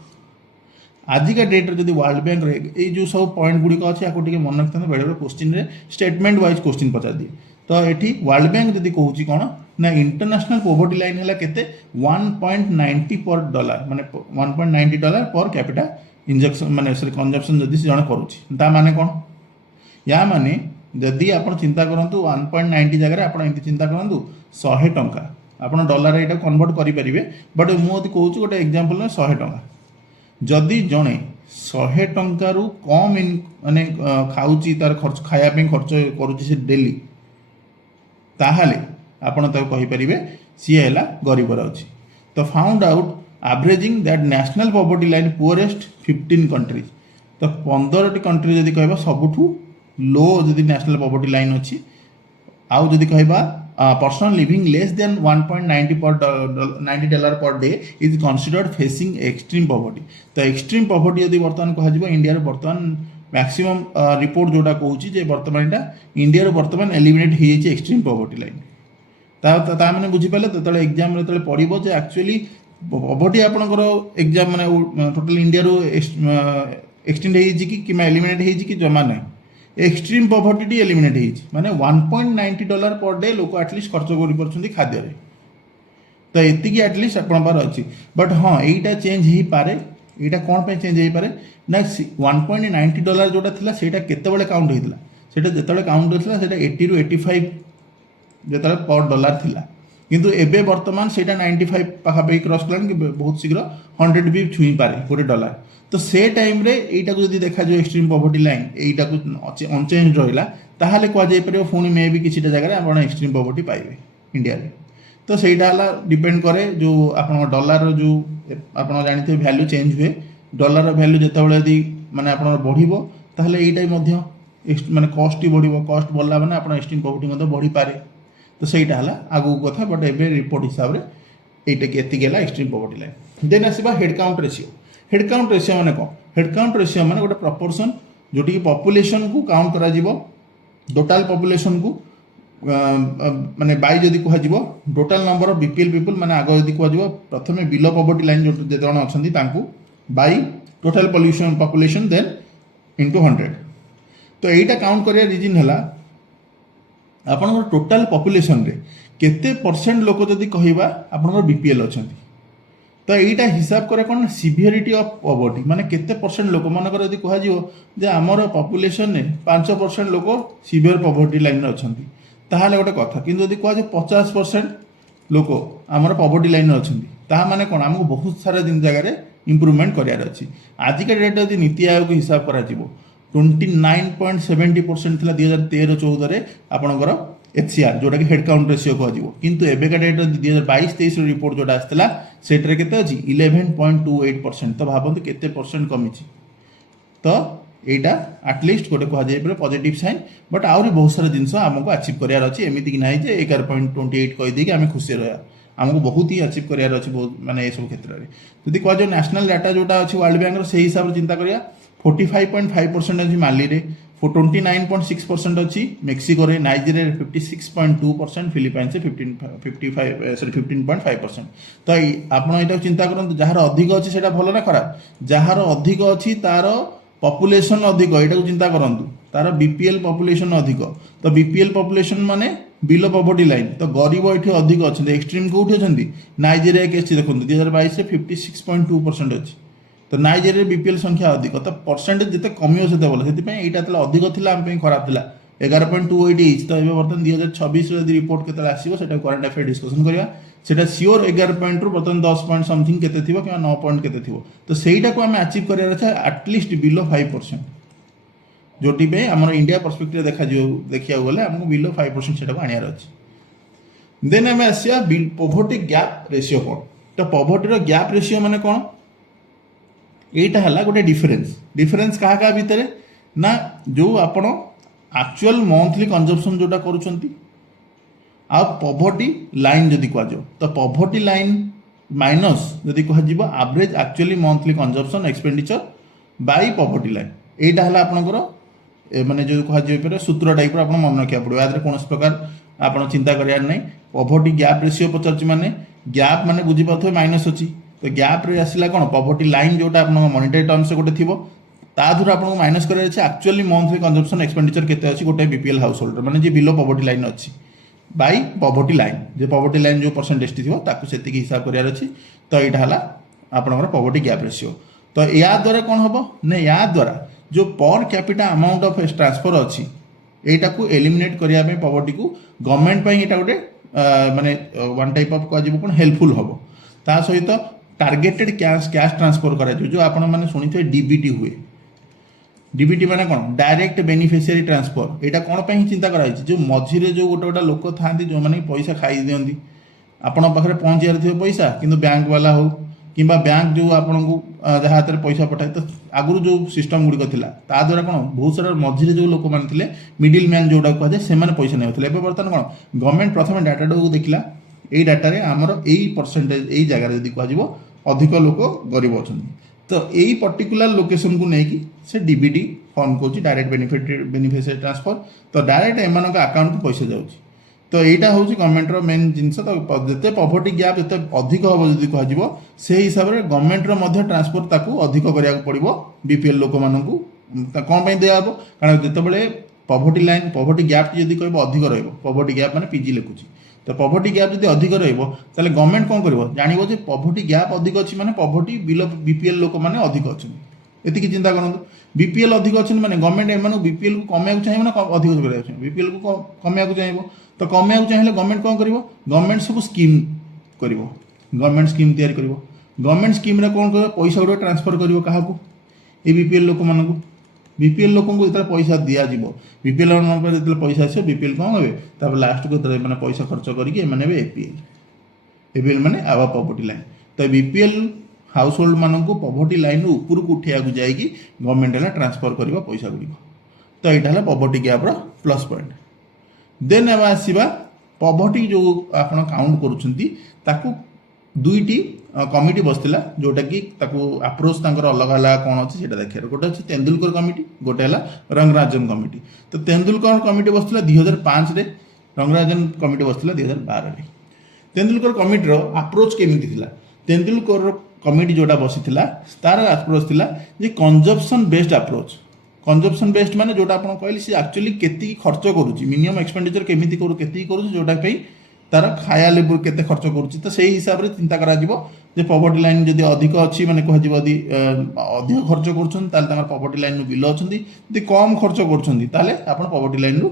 ଆଜିକା ଡେଟ୍ରେ ଯଦି ୱାର୍ଲଡ ବ୍ୟାଙ୍କର ଏଇ ଯେଉଁ ସବୁ ପଏଣ୍ଟ ଗୁଡ଼ିକ ଅଛି, ଆକୁ ଟିକେ ମନେ ରଖିଥାନ୍ତୁ। ବେଳେବେଳେ କୋଶ୍ଚିନ୍ରେ ଷ୍ଟେଟମେଣ୍ଟ ୱାଇଜ୍ କୋଶ୍ଚିନ୍ ପଚାରିଦିଏ। ତ ଏଠି ୱାର୍ଲଡ ବ୍ୟାଙ୍କ ଯଦି କହୁଛି କ'ଣ ନା ଇଣ୍ଟରନ୍ୟାସନାଲ ପୋଭର୍ଟି ଲାଇନ୍ ହେଲା କେତେ? 1.90 ପର୍ ଡଲାର, ମାନେ $1.90 ପର୍ କ୍ୟାପିଟା ଇଞ୍ଜେକ୍ସନ୍ ମାନେ କନଜମ୍ପସନ୍ ଯଦି ସେ ଜଣେ କରୁଛି, ତା ମାନେ କ'ଣ? ୟା ମାନେ ଯଦି ଆପଣ ଚିନ୍ତା କରନ୍ତୁ 1.90 ଜାଗାରେ ଆପଣ ଏମିତି ଚିନ୍ତା କରନ୍ତୁ 100 ଟଙ୍କା, ଆପଣ ଡଲାର ଏଇଟା କନଭର୍ଟ କରିପାରିବେ। ବଟ୍ ମୁଁ ଯଦି କହୁଛି ଗୋଟେ ଏକ୍ଜାମ୍ପଲ୍ ନା 100 ଟଙ୍କା, ଯଦି ଜଣେ 100 ଟଙ୍କାରୁ କମ୍ ମାନେ ଖାଉଛି, ତାର ଖାଇବା ପାଇଁ ଖର୍ଚ୍ଚ କରୁଛି ସେ ଡେଲି, ତାହେଲେ ଆପଣ ତାକୁ କହିପାରିବେ ସିଏ ହେଲା ଗରିବର ଅଛି। ତ found out averaging that national poverty line poorest 15 countries. ତ 15ଟି କଣ୍ଟ୍ରି ଯଦି କହିବା ସବୁଠୁ ଲୋ ଯଦି ନ୍ୟାସନାଲ ପଭର୍ଟି ଲାଇନ୍ ଅଛି, ଆଉ ଯଦି କହିବା personal living less than 1.90 $90 per day is considered facing extreme poverty. ତ ଏକ୍ସଟ୍ରିମ୍ ପଭର୍ଟି ଯଦି ବର୍ତ୍ତମାନ କୁହାଯିବ, ଇଣ୍ଡିଆରେ ବର୍ତ୍ତମାନ ମ୍ୟାକ୍ସିମମ୍ ରିପୋର୍ଟ ଯେଉଁଟା କହୁଛି ଯେ ବର୍ତ୍ତମାନ ଏଇଟା ଇଣ୍ଡିଆରୁ ବର୍ତ୍ତମାନ ଏଲିମିନେଟ୍ ହେଇଯାଇଛି ଏକ୍ସଟ୍ରିମ୍ ପଭର୍ଟି ଲାଇନ୍। ତା ମାନେ ବୁଝିପାରିଲେ, ଯେତେବେଳେ ଏକ୍ଜାମ୍ରେ ଯେତେବେଳେ ପଡ଼ିବ ଯେ ଆକ୍ଚୁଆଲି ପଭର୍ଟି ଆପଣଙ୍କର ଏକ୍ଜାମ୍ ମାନେ ଟୋଟାଲ ଇଣ୍ଡିଆରୁ ଏକ୍ସଟେଣ୍ଡ ହେଇଛି କି କିମ୍ବା ଏଲିମିନେଟ୍ ହେଇଛି କି ଜମା ନାହିଁ। ଏକ୍ସଟ୍ରିମ୍ ପଭର୍ଟି ଏଲିମିନେଟ୍ ହେଇଛି, ମାନେ $1.90 ପର୍ ଡେ ଲୋକ ଆଟଲିଷ୍ଟ ଖର୍ଚ୍ଚ କରିପାରୁଛନ୍ତି ଖାଦ୍ୟରେ। ତ ଏତିକି ଆଟଲିଷ୍ଟ ଆପଣଙ୍କ ପାଖରେ ଅଛି। ବଟ୍ ହଁ, ଏଇଟା ଚେଞ୍ଜ ହେଇପାରେ। ଏଇଟା କ'ଣ ପାଇଁ ଚେଞ୍ଜ ହେଇପାରେ ନା $1.90 ଯେଉଁଟା ଥିଲା ସେଇଟା କେତେବେଳେ କାଉଣ୍ଟ ହେଇଥିଲା, ସେଇଟା ଯେତେବେଳେ କାଉଣ୍ଟ ହେଇଥିଲା ସେଇଟା 80 ରୁ 85 ଯେତେବେଳେ ପର୍ ଡଲାର ଥିଲା। किंतु एबे वर्तमान सेटा 95 पाखापाखि क्रॉस कलान कि बहुत शीघ्र 100 भी छुई पारे गोटे डॉलर। तो से टाइम रे एटा को जदी देखा जो एक्सट्रीम पॉवर्टी लाइन एटा को अनचेंज रहिला ताहाले को जाय परियो पुणी मे भी किछिटा जगह रे आपण एक्सट्रीम पॉवर्टी पाइबे इंडिया रे। तो सेटा हला डिपेंड करे जो आपण डॉलर जो आपण जानिथे वैल्यू चेंज हुए डॉलर वैल्यू जेतेबेले यदि माने आपण बढ़िबो ताहाले एटाई मध्य माने कॉस्ट बढ़िबो कॉस्ट बढ़ला माने आपण एक्सट्रीम पॉवर्टी मध्य बढ़ी पारे। तो सेटा हला आगु कथा बट एबे रिपोर्ट हिसाब रे एटा के एति गेला एक्सट्रीम पॉवर्टी लाइन। देन आसीबा head count ratio. Head count ratio माने कोन हेड काउंट रेशियो माने गोटे प्रपोर्शन जोटी पॉपुलेशन को काउंट करा जिवो टोटल पॉपुलेशन को माने बाई जदि कह जिवो total number of BPL people माने आगो जदि कह जिवो प्रथमे बिलो पॉवर्टी लाइन जो जण अछंती तांकू बाई टोटल पॉपुलेशन देन इनटू 100। तो एटा काउंट करिया रीजन हला आपण टोटल पॉपुलेशन रे केते परसेंट लोक जदि कहिबा आपण बीपीएल अछंती तो यहीटा हिसाब करे कौन सीवियरिटी ऑफ पॉवर्टी माने केते परसेंट लोक मनकर यदि कह जे आमर पॉपुलेशन ने 5% लोक सीवियर पॉवर्टी लाइन अछंती ताहाले गोटे कथा किंतु यदि कह 50% लोक आमर पॉवर्टी लाइन अछंती ताहा माने कोन हमको बहुत सारा दिन जगह रे इंप्रूवमेंट करियार अछि। आज के डेट यदि नीति आयोग हिसाब करा जिवो 29.70% थिला 2013-14 रे आपनकर एचसीआर जोटा कि हेड काउंट रेशियो कह जिवो किंतु एबेका डेट 2022-23 रिपोर्ट जोटा आस्थिला सेटरे केते अछि 11.28%। तो भाबंतु केते परसेंट कमिछि। तो एटा एटलिस्ट गोटे कह जाय पर पॉजिटिव साइन बट आउरी बहुत सारा जिंस हमको अचीव करियार अछि एमिति कि नाही जे 11.28 कहि दे कि हम खुशी रहया हमको बहुत ही अचीव करियार अछि बहुत माने ए सब क्षेत्र रे। यदि कह जो नेशनल डाटा जोटा अछि वर्ल्ड बैंक रो सेही हिसाब रे चिंता करिया 45.5% अछि माली रे 29.6% अच्छी मेक्सिको रे नाइजीरिया रे 56.2% फिलिपाइंस से 15.5%। तो आपण एटा चिंता करन जहार अधिक अछि सेटा भलो ना खराब जहार अधिक अछि तार पॉपुलेशन अधिक एटा को चिंता करंतु तार बीपीएल पॉपुलेशन अधिक। तो बीपीएल पॉपुलेशन माने बिलो पॉवर्टी लाइन तो गरीब एठी अधिक अछि एक्सट्रीम कोठी अछंती नाइजीरिया केस देखंतु 2022 रे 56.2% अछि। तो नाइजीरिया बीपीएल संख्या अधिक तो परसेंटेज जिते कमियो से भल से अधिक थिला हम खराब थिला 11.28 तो ये बर्तन 2026 रिपोर्ट के आसो से करेन्ट अफेयर डिस्कसन करिया सेटा सियोर 11 पॉइंट रु बर्तन 10 पॉइंट समथिंग केते थिबो कि 9 पॉइंट केते थिबो। तो सेटा को हम अचीव करिया छै एटलिस्ट बिलो 5% जोटी पे हमर इंडिया पर्सपेक्टिव देखिया गले हमको बिलो 5% सेटा को आनियार अछि। देन हम आसिया पॉवर्टी गैप रेशियो कोन। तो पॉवर्टी रो गैप रेशियो माने कोन एटा हला गोटे डिफरेंस कहा कहा भितर ना जो आपण एक्चुअल मंथली कंजम्पशन जोटा करूछंती आ पॉवर्टी लाइन जदि कह जाओ तो पॉवर्टी लाइन माइनस जदि कह जीव average actually monthly consumption expenditure bye poverty line एटा हला आपनकर माने जो कह जीव पर सूत्र टाइप रो आपण मन रखिया पड़ो याद रे कोनस प्रकार आपण चिंता करियार नै। पॉवर्टी गैप रेशियो पचरछि माने गैप माने बुझी पाथो माइनस अछि तो गैप रे आसिला कोन पॉवर्टी लाइन जोटा आपन मॉनिटरी टर्म से गोटे थिबो ता धुर आपन माइनस करे छै एक्चुअली मंथली कंजम्पशन एक्सपेंडिचर केते अछि गोटे बीपीएल हाउस होल्डर माने जे बिलो पॉवर्टी लाइन अछि बाय पॉवर्टी लाइन जे पॉवर्टी लाइन जो परसेंटेज थिबो ताकू सेति के हिसाब करियार अछि। तो एटा हला आपनकर पॉवर्टी गैप रेशियो। तो या द्वारा कोन हबो ने या द्वारा जो per capita amount of transfer अछि एटा को एलिमिनेट करिया पे पॉवर्टी को गवर्नमेंट पे एटा गोटे माने वन टाइप ऑफ कह कोन हेल्पफुल हबो। ता सहित टार्गेटेड कैश ट्रांसफर करा जो आपण माने सुनिथे डीबीटी हुए डीबीटी माने कोन डायरेक्ट बेनिफिशियरी ट्रांसफर एटा कोन पे चिंता करा जो मझिरे जो गोटे लोक थांती जो माने पैसा खाई दियंती आपण पाखरे पहुंच यार थियो पैसा किंतु बैंक वाला हो किंबा बैंक जो आपण को जहा हाथ रे पैसा पठाए तो आगु जो सिस्टम गुडी थिला ता द्वारा कोन बहुत सारा मझिरे जो लोक मान थिले मिडिल मैन जोडा कह से माने पैसा नेउथिले एबे बर्तन कोन गवर्नमेंट प्रथम डाटा को देखिला एई डाटा रे हमर एई परसेंटेज एई जगह रे यदि कहजिवो अधिक लोक गरीब अछंती तो यही पर्टिकुलर लोकेशन को लेकिन से डीबीटी फॉर्म कर डायरेक्ट बेनिफिशियरी ट्रांसफर तो डायरेक्ट एम अकाउंट को पैसा जाऊँगी। तो यहाँ हूँ गवर्नमेंट मेन जिनस तो जिते पॉवर्टी गैप जिते अधिक हम जब कह से हिसाब से गवर्नमेंट ट्रांसफर ताकू अधिक करा पड़ो बीपीएल लोक मानू कौन दिहब कारण जिते पॉवर्टी लाइन पॉवर्टी गैप जब कह अधिक रॉवर्टी गैप मैंने पीजी लिखुची तो पॉवर्टी गैप जब अधिक रहा गवर्नमेंट कौन कर जानव जो पॉवर्टी गैप अधिक अच्छी माने पॉवर्टी बिलो बीपीएल लोक मैंने अधिक अच्छा ये चिंता करूँ बीपीएल अधिक अच्छे मैंने गवर्नमेंट एम बीपीएल को कमाया चाहिए ना अधिक बीपीएल को कमाया चाहिए तो कमेवाक चाहिए गवर्नमेंट कौन कर गवर्नमेंट सब स्कीम कर गवर्नमेंट स्कीम तैयारी कर गवर्नमेंट स्कीम कौन कर पैसा गुड़ा ट्रांसफर कर क्या ये बीपीएल लोक मान बीपीएल लोक जो पैसा दिज्व बीपीएल जो पैसा आस बीपीएल कौन हे लास्ट को मैंने पैसा खर्च करके एपीएल एपीएल मैंने आवा पॉवर्टी लाइन तो बीपीएल हाउस होल्ड मान को पॉवर्टी लाइन ऊपर को उठाया जाकि गवर्नमेंट है ट्रांसफर कर पैसा गुड़िक तो यहाँ है poverty gap plus point then आम आसवा पॉवर्टी जो आप काउंट करुँच दुईटी कमिटी बसला जोटा कि अप्रोच अलग अलग कौन अच्छे देखिए गोटे अच्छे तेंदुलकर कमिटी गोटे है रंगराजन कमिटी तो तेंदुलकर कमिटी बसला 2005 रे रंगराजन कमिटी बसला 2012 रे तेंदुलकर कमिटीर अप्रोच केमिति थिला तेंदुलकर कमिटी जोटा बसी तार अप्रोच थिला जे consumption based approach consumption based माने जोटा आपण कहली सी एक्चुअली केति खर्च करूची मिनिमम एक्सपेंडिचर केमिति करू केति करू जोटा पई तार खाया लेबुल केते खर्च करूची तो सेही हिसाब रे चिंता करा जिवो जे पॉवर्टी लाइन जदि अधिक अच्छी माने कह जिवो यदि अधिक खर्च करूछन ताले तार पॉवर्टी लाइन नु बिलो अछंती यदि कम खर्च करूछन ताले आपण पॉवर्टी लाइन नु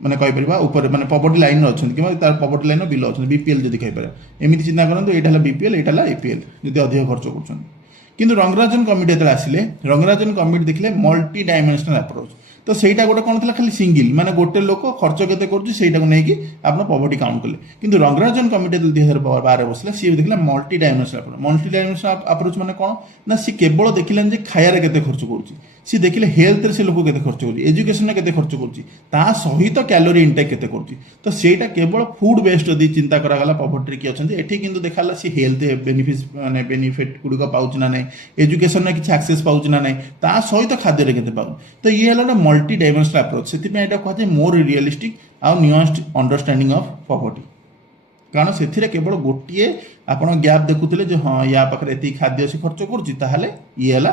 माने कहि परिबा ऊपर माने पॉवर्टी लाइन रे अछंती कि तार पॉवर्टी लाइन नु बिलो अछंती बीपीएल जदि कहि पारे एमिति चिंता करन तो एटा हला बीपीएल एटा हला एपीएल जदि अधिक खर्च करूछन किंतु रंगराजन कमिटी जेतले आसिले रंगराजन कमिटी देखले मल्टी डायमेंशनल अप्रोच तो सहीटा गोटे कौन था खाली सिंगल माने गोटे लोक खर्च केते करूँ आप पॉवर्टी काउंट कले किंतु रंगराजन कमिटी 2012 बसला सी देखला मल्टी डायमेंशनल अप्रोच माने कौन ना सी केवल देखिलान जे खायारे केते खर्च करूँ सी देखिले हेल्थ रे से लोक केते खर्च करूँ एजुकेशन केते खर्च करूँ सहित कैलोरी इंटेक केते करूँ तो सेटा केवल फूड बेस्ड यदि चिंता करागला पॉवर्टी किए अच्छे एठी किंतु देखाला सी हेल्थ बेनिफिट माने बेनिफिट गुड़िक पाउच ना नहीं एजुकेशन किसी एक्सेस पाउच ना नहीं ता सहित खाद्य केते पाउ तो ये है मल्टी डायमेंशनल अप्रोच से कहुए मोर रियलिस्टिक आउ न्यूएस्ट अंडरस्टैंडिंग ऑफ पॉवर्टी कारण से केवल गोटे आप गैप देखुले जो हाँ या पाखे एति खाद्य से खर्च करुँचे ये है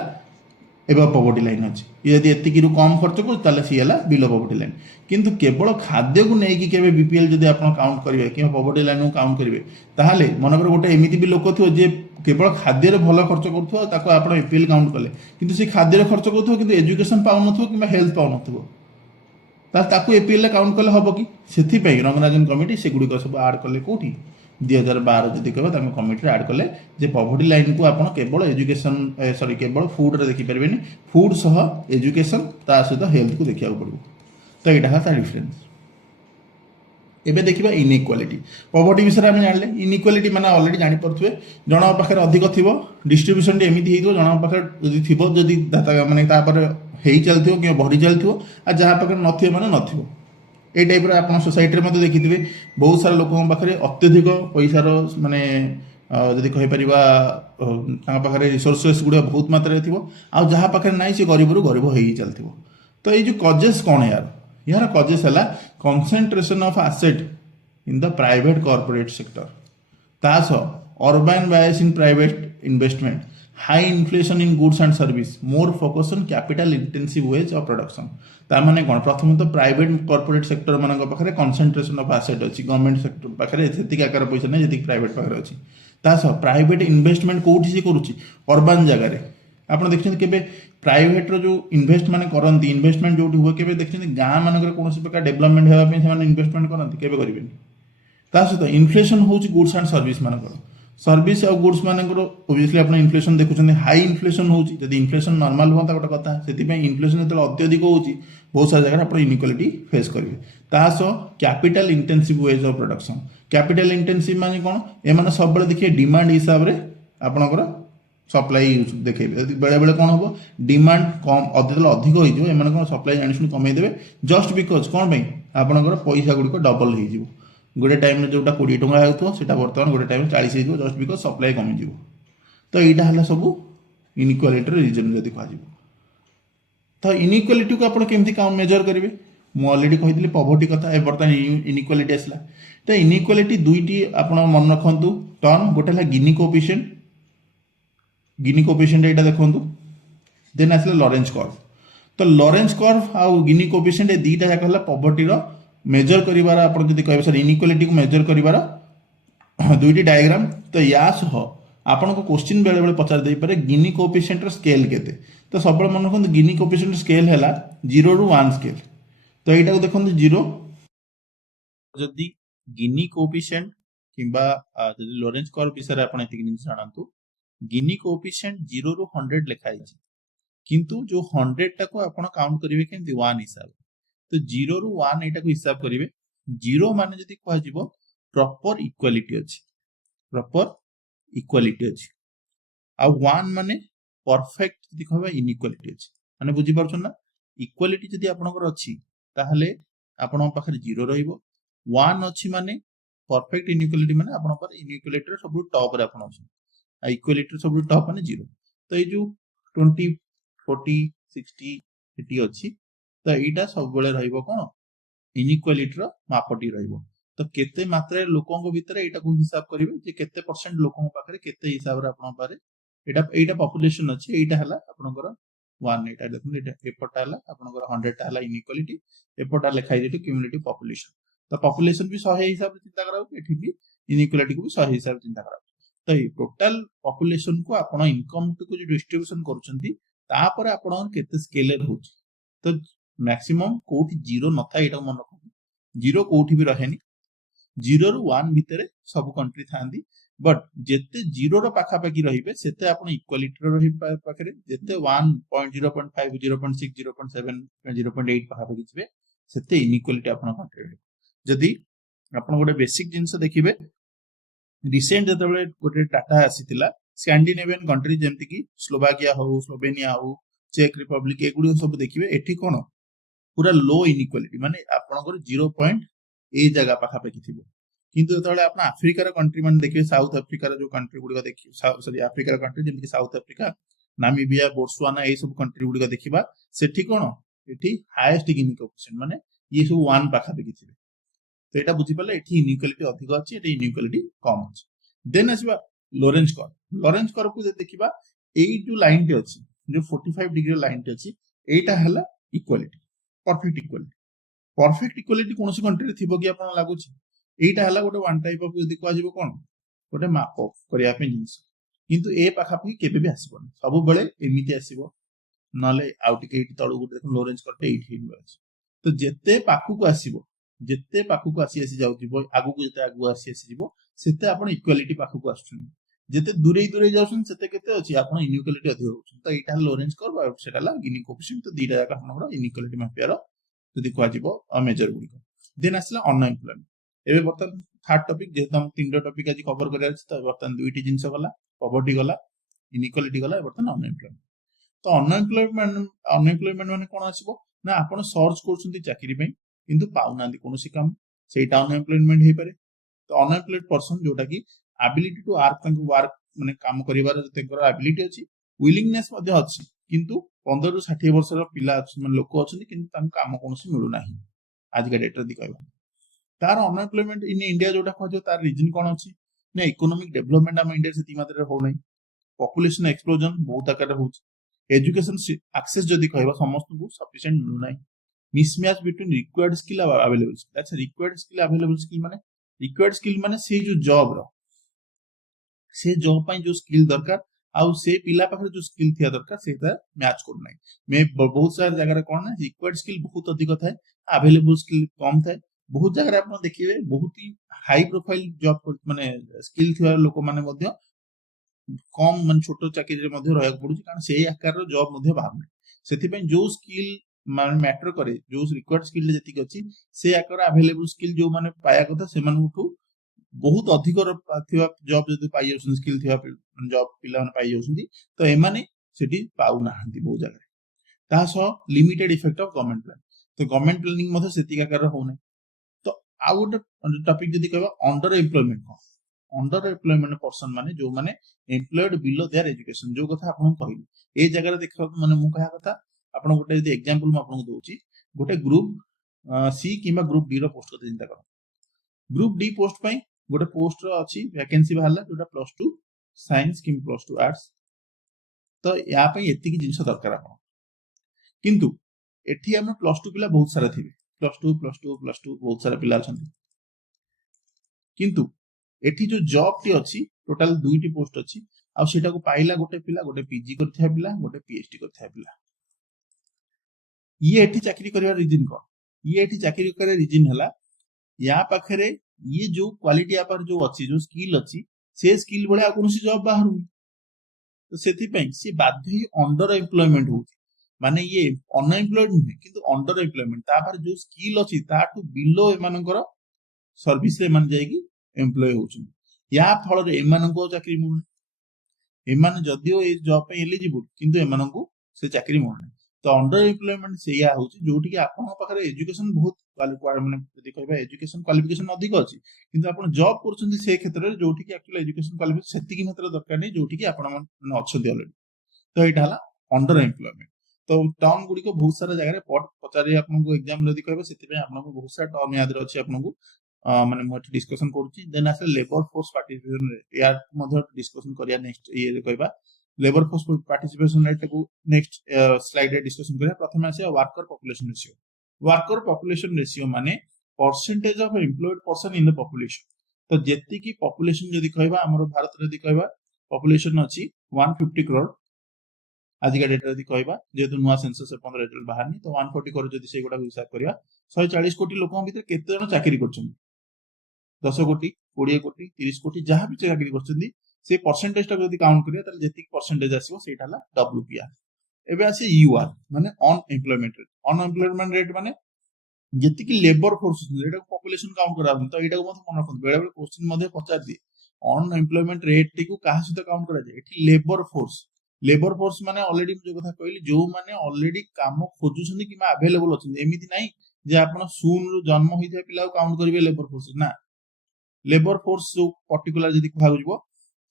एवं पॉवर्टी लाइन अच्छी ये यदि एतिकी कम खर्च कर सी है बिलो पॉवर्टी लाइन किंतु केवल खाद्य को लेकिन केवल बीपीएल जब आप काउंट करेंगे कि पॉवर्टी लाइन को काउंट करेंगे ताहले मनकर गोटे एमती भी लोक थो जे केवल खाद्य भल खर्च करुँ एपीएल काउंट कले किंतु से खाद्य खर्च करुँ कि एजुकेशन पाउन कि हेल्थ पाउन ताकू एपीएल काउंट कले हम कि से रंगराजन कमिटी से गुड़िक सब आड कले कौटी 2012 जदि कह कमिटी आड कले जे पॉवर्टी लाइन को आप केवल एजुकेशन सॉरी केवल फूड रे देखि परबेनी फूड सह एजुकेशन ता सहित हेल्थ को देखिया पड़ो तो यहाँ है डिफरेंस एबे देखिबा इनइक्वालिटी पॉवर्टी विषय आम जान इनइक्वालिटी माने ऑलरेडी जानि परथुए जणा पाखे अधिक थिबो डिस्ट्रीब्यूशन टी एमिति हेइतो जणा पाखे जदि थिबो जदि माने तापर हेइ चलथिबो कि बढ़ी चलथिबो आ जहा पाखे नथिबो माने नथिबो ए टाइप रो आपण सोसाइटी रे देखिथिबे बहुत सारा लोक पाखे अत्यधिक पैसार माने जदि कहि परिबा तांका पाखे रिसोर्सेस गुडा बहुत मात्रा रे थिबो आ जहा पाखे नाइ से गरीब रु गरीब हेइ चलथिबो तो ये जो कजेस कौन है यार कजेस है concentration of asset in the private corporate sector Tas urban bias in private investment high inflation in goods and service more focus on capital intensive way of production ताने कौन प्रथम तो प्राइवेट कॉर्पोरेट सेक्टर मान पाखे concentration of asset अच्छी government sector पाखे से आकार पैसा नहीं जी प्राइवेट पाखे अच्छी तास प्राइवेट इन्वेस्टमेंट कौटी से करुच्ची अर्बन जगार आप देखते केवे प्राइवेट रो जो इन्वेस्ट माने करंती इन्वेस्टमेंट जो हुए केवे देखते गाँ मानक कौन प्रकार डेवलपमेंट होगा इन्वेस्टमेंट करती केवे करेंगे ता सहित इन्फ्लेशन होची गुड्स एंड सर्विस मानकर सर्विस और गुड्स मानकर ओबियसली आप इन्फ्लेशन देखुं हाई इन्फ्लेशन होची जब इन्फ्लेशन नॉर्मल हुआ गोटे कथा से इन्फ्लेशन जो अत्यधिक होची बहुत सारा जगह आप इनइक्वालिटी फेस करेंगे तास capital intensive way of production capital intensive माने कौन एम सब देखिए डिमांड हिसाब से आपणकर सप्लाई देखे बेले बेले कौन हम डिमांड कम अधिक हो सप्लाई जानी कमेदेवे जस्ट बिकज कौन आपणकर पैसा गुड़िक डबल हो गोटे टाइम जोटा 20 टंका होता बर्तमान गोटे टाइम 40 हो जस्ट बिकज सप्लाई कमिज तो यहाँ है सब इनइक्वालिटी रिजन जब कह तो इनइक्वालिटी को आप मेजर करेंगे मुझे अलरेडी कही पॉवर्टी कथा बर्तमान इनइक्वालिटी आसला तो इनइक्वालिटी दुईटी आप मन रखु टर्म गोटे है गिनी कोएफिशिएंट एटा देखंतु देन आसला लॉरेंज कर्व तो लॉरेंज कर्व आउ गिनी कोएफिशिएंट ए दीटा जाक हला पॉवर्टी रो मेजर करिवार आपण जदि कहबे सर इनइक्वालिटी को मेजर करिवार दुईटी डायग्राम तो या सह आपण को क्वेश्चन बेले बेले पचार दे पारे गिनी कोएफिशिएंट रो स्केल केते तो सब मन रखंतु गिनी कोएफिशिएंट स्केल हैला 0 रु 1 स्केल तो एटा को देखंतु 0 जदि गिनी कोएफिशिएंट किंबा जदि लोरेंज कर्व विषय आपण एतिक जिनिस जानतु गिनी कोएफिशिएंट 0 रु 100 लिखा हिची किंतु जो 100 टा को आपण काउंट करिवे केमति 1 हिसाब तो 0 रु 1 एटा को हिसाब करिवे 0 माने जदि कहै जिवो प्रॉपर इक्वालिटी अछि आ 1 माने परफेक्ट जदि कहबा इनइक्वालिटी अछि माने बुझी परछन ना इक्वालिटी जदि आपनकर अछि ताहले आपण पाखरे 0 रहइबो 1 अछि माने परफेक्ट इनइक्वालिटी माने आपण पर इनइक्वालिटी सब टॉप रे आपण अछि आ इक्वालिटी सब टॉप माने 0 तो ए जो 20 40 60 एटी अछि तो एटा सब बेले रहइबो कोन इनइक्वालिटी रो मापटी रहइबो तो केते मात्रा लोकन को भीतर एटा को हिसाब करिवे जे केते परसेंट लोकन पाखरे केते हिसाब रे आपण पारे एटा पॉपुलेशन अछि एटा हला आपनकर 1 एटा देखुन एटा एपटा हला आपनकर 100 टा हला इनइक्वालिटी एपटा लिखाइ जेते क्युमुलेटिव पॉपुलेशन तो पॉपुलेशन भी 100 हिसाब से चिंता कराउ एठी भी इनइक्वालिटी को भी 100 हिसाब से चिंता कराउ तो ये टोटल पॉपुलेशन को आपण इनकम को जो डिस्ट्रीब्यूशन करूछंती तापर आपण केते स्केलर होची तो मैक्सिमम कोठी जीरो नथा एटा मन रखो जीरो कोठी भी रहेनी 0 रु 1 भितरे सब कंट्री थांदी बट जेते 0 रो पाखा पाखी रहिबे सेते आपण इक्वालिटी रो रहि पाखरे जेते 1.0.5 0.6 0.7 0.8 पाखा पाखी छिबे सेते इनइक्वालिटी आपण कंट्री जदी आपण गोटे बेसिक जिंस देखिबे रिसेंट जतबे गोटे डाटा आसीतिला स्कैंडिनेवियन कंट्री जेमति कि स्लोवाकिया हो स्लोवेनिया हो चेक रिपब्लिक एगुडी सब देखिबे एठी कोन पूरा लो इनइक्वालिटी माने आपनकर 0.8 जगह पाखा पाखी थिबो किंतु जतबे आपण अफ्रीका रो कंट्री मान देखिबे साउथ अफ्रीका रो जो कंट्री गुडी देखि सॉरी अफ्रीका रो कंट्री जेमति साउथ अफ्रीका नामीबिया बोत्सवाना ए सब कंट्री गुडी देखिबा सेठी कोन एठी हाईएस्ट गिनी कोएफिशिएंट माने ये सब 1 पाखा पाखी थिबे तो एटा बुझी पले एठी इनइक्वालिटी अधिक अछि एठी इनइक्वालिटी कम अछि देन आसीबा लोरेंज कर्व को जे देखिबा एई जो लाइन टे अछि जो 45 डिग्री लाइन टे अछि एटा हला इक्वालिटी परफेक्ट इक्वालिटी कोनसी कंट्री रे थिबो कि आपण लागुछि एटा हला गोटे वन टाइप ऑफ यदि कहजिबो कोन गोटे मैप ऑफ करिया पे जिंस किंतु ए पाखा पाखी केबे भी आसीबो सब बेले एमिति आसीबो नले आउट के एटी तळु गोटे देखो लोरेंज कर्व एटी अछि तो जेते पाखु को आसीबो जेते पाखु को आसी जाउ जिवो आगु को जेते आगु आसी जिवो सेते आपण इक्वालिटी पाखु को आछुन जेते दूरे जाउछन सेते केते अछि आपण इनइक्वालिटी अधिक होउछन तो एटा लोरेंज कर्व आ सेटा ला गिनी कोएफिशिएंट तो दीटा जाका हमर इनइक्वालिटी मापियार जदि कहआ जिवो मेजर गुडी देन आसला अनएम्प्लॉयमेंट एबे बर्तन थर्ड टॉपिक जे हम तीनटा टॉपिक आज कवर करिया अछि त बर्तन दुईटी जिंस गला पॉवर्टी गला इनइक्वालिटी गला बर्तन अनएम्प्लॉयमेंट तो अनएम्प्लॉयमेंट माने कोन आसीबो ना आपण सर्च करछुंती चाकरी पे किंतु पाउनांदी कोनोसी काम सेटा अनएम्प्लॉयमेंट हे पारे तो अनएम्प्लॉयड पर्सन जोटा की एबिलिटी टू वर्क माने काम करिवार तेकर एबिलिटी अछि विलिंगनेस मध्ये अछि किंतु 15 रु 60 वर्ष रो पिला माने लोक अछि किंतु ताम काम कोनोसी मिलु नाही आज का डेट रे दिखाइबा तार अनएम्प्लॉयमेंट इन इंडिया जोटा कहजो तार रीजन कोन अछि ना इकोनॉमिक डेवलपमेंट हम इंडिया सेति मात्रा हो नै पॉपुलेशन एक्सप्लोजन बहुत आकार हो एजुकेशन एक्सेस जदि कहबा समस्त को सफिशिएंट मिलु नै मिसमैच बिटवीन रिक्वायर्ड स्किल और available skill that's required skill available skill माने से जो जॉब रो से जॉब पई जो स्किल दरकार आउ से पिला पाखरे जो स्किल थिया दरकार सेटा मैच कर नै मे बहुत सारा जगह रे कोन रिक्वायर्ड स्किल बहुत अधिक थाए अवेलेबल स्किल कम थाए बहुत जगह आप देखिए बहुत ही हाई प्रोफाइल जॉब माने स्किल थिया लोक माने मध्ये कम मन छोटो चाकरी रे मध्ये रहय पडुची कारण से आकार रो जॉब मध्ये बाहर नै सेति पई जो स्किल माने मैटर करे जो रिक्वायर्ड स्किल जति अछि से आकार अवेलेबल स्किल जो माने पाया कथा से मानठू बहुत अधिक थिया जॉब जति पाइ जोसन स्किल थिया जॉब पिला माने पाइ जोसंती तो ए माने सेति पाउ नाहंती बहुत जगह ता सो limited effect of government plan तो गवर्नमेंट प्लानिंग मध्ये सेति आकार हो नै तो आ गोटे टॉपिक जति कहबा अंडर एम्प्लॉयमेंट पर्सन माने जो माने एम्प्लॉयड बिलो देयर एजुकेशन जो कथा आपन कहली ए जगह देखा माने मु कहा कथा आपन गोटे यदि एग्जांपल म आपन दोउची गोटे ग्रुप सी किबा ग्रुप डी रो पोस्ट कथा चिंता करो ग्रुप डी पोस्ट पई गोटे पोस्ट रो अछि वैकेंसी बाहरला जोटा +2 साइंस किम +2 आर्ट्स तो या पई एति की जिंस दरकार आपन किंतु एठी हम +2 पिला बहुत सारा थिबे +2 बहुत सारा पिला अछंती किंतु एठी जो जॉब टी अछि टोटल दुईटी पोस्ट अछि आ सेटा को पाइला गोटे पिला गोटे पीजी करथिया पिला गोटे पीएचडी करथिया पिला ये एठी चाकरी करबा रीजन को ये एठी चाकरी करे रीजन हला या पाखरे ये जो क्वालिटी या पर जो अच्छी जो स्किल अच्छी से स्किल भले आ कोनोसी जॉब बाहर तो ସେଥିପାଇଁ ସେ ବାଧ୍ୟ ହେଇ ଅଣ୍ଡର ଏମ୍ପ୍ଲୟମେଣ୍ଟ ହଉଛି ମାନେ ଇଏ ଅନଏମ୍ପ୍ଲଏଡ ନୁହେଁ କିନ୍ତୁ ଅଣ୍ଡର ଏମ୍ପ୍ଲୟମେଣ୍ଟ ତାପରେ ଯୋଉ ସ୍କିଲ୍ ଅଛି ତାଠୁ ବିଲୋ ଏମାନଙ୍କର ସର୍ଭିସରେ ଏମାନେ ଯାଇକି ଏମ୍ପ୍ଲୟ ହଉଛନ୍ତି ୟା ଫଳରେ ଏମାନଙ୍କୁ ଚାକିରି ମିଳୁନି ଏମାନେ ଯଦିଓ ଏଇ ଜବ୍ ପାଇଁ ଏଲିଜିବୁଲ କିନ୍ତୁ ଏମାନଙ୍କୁ ସେ ଚାକିରି ମିଳୁନି ତ ଅଣ୍ଡର ଏମ୍ପ୍ଲୟମେଣ୍ଟ ସେଇଆ ହଉଛି ଯୋଉଠିକି ଆପଣଙ୍କ ପାଖରେ ଏଜୁକେସନ ବହୁତ ମାନେ ଯଦି କହିବା ଏଜୁକେସନ କ୍ୱାଲିଫିକେସନ ଅଧିକ ଅଛି କିନ୍ତୁ ଆପଣ ଜବ୍ କରୁଛନ୍ତି ସେ କ୍ଷେତ୍ରରେ ଯୋଉଠିକି ଆକ୍ଚୁଆଲି ଏଜୁକେସନ କ୍ୱାଲିଫିକେସନ ସେତିକି ମାତ୍ରା ଦରକାର ନାହିଁ ଯୋଉଠିକି ଆପଣ ମାନେ ଅଛନ୍ତି ଅଲରେଡି ତ ଏଇଟା ହେଲା ଅଣ୍ଡର ଏମ୍ପ୍ଲୟମେଣ୍ଟ ତ ଟର୍ମ ଗୁଡିକ ବହୁତ ସାରା ଜାଗାରେ ପଚାରି ଆପଣଙ୍କୁ ଏକ୍ଜାମ ଯଦି କହିବ ସେଥିପାଇଁ ଆପଣଙ୍କୁ ବହୁତ ସାରା ଟର୍ମ ୟାଦରେ ଅଛି ଆପଣଙ୍କୁ ମାନେ ମୁଁ ଏଠି ଡିସ୍କସନ କରୁଛି ଦେନ୍ ଆସିଲେ ଲେବର ଫୋର୍ସ ପାର୍ଟିସିପେସନ ୟାର ମଧ୍ୟ ଡିସ୍କସନ କରିବା ନେକ୍ସଟ ଇଏରେ କହିବା लेबर फोर्स पार्टिसिपेशन रेट को नेक्स्ट स्लाइड रे डिस्कशन करिया प्रथम आसे वर्कर पॉपुलेशन रेशियो माने percentage of employed person in the population तो जेति की पॉपुलेशन यदि कहबा हमर भारत रे यदि कहबा पॉपुलेशन अछि 150 करोड़ आज का डेट यदि कहबा जेतु नुवा सेंसस 15 रिजल्ट बाहरनी तो 140 करोड़ यदि से गोटा हिसाब करिया 140 कोटी लोकन भीतर केते जन चाकरी करछन 10 कोटी 20 कोटी 30 कोटी जहां भी चाकरी करछन से परसेंटेज टा यदि काउंट करिया त जेति परसेंटेज आसीबो सेटा ला डब्ल्यूपीआर एबे आसी यूआर माने अनएम्प्लॉयमेंट रेट माने जेति की लेबर फोर्स एटा पॉपुलेशन काउंट करा तो एटा को मन रखन बेले बेले क्वेश्चन मध्ये पचार दिए अनएम्प्लॉयमेंट रेट टी को काहा सहित काउंट करा जाय एठी लेबर फोर्स माने ऑलरेडी जो कथा कहली जो माने ऑलरेडी काम खोजुछन कि अवेलेबल अछन एमिति नाही जे आपण सून रु जन्म होइथा पिला काउंट करिवे लेबर फोर्स ना लेबर फोर्स जो पर्टिकुलर जदी कहू जइबो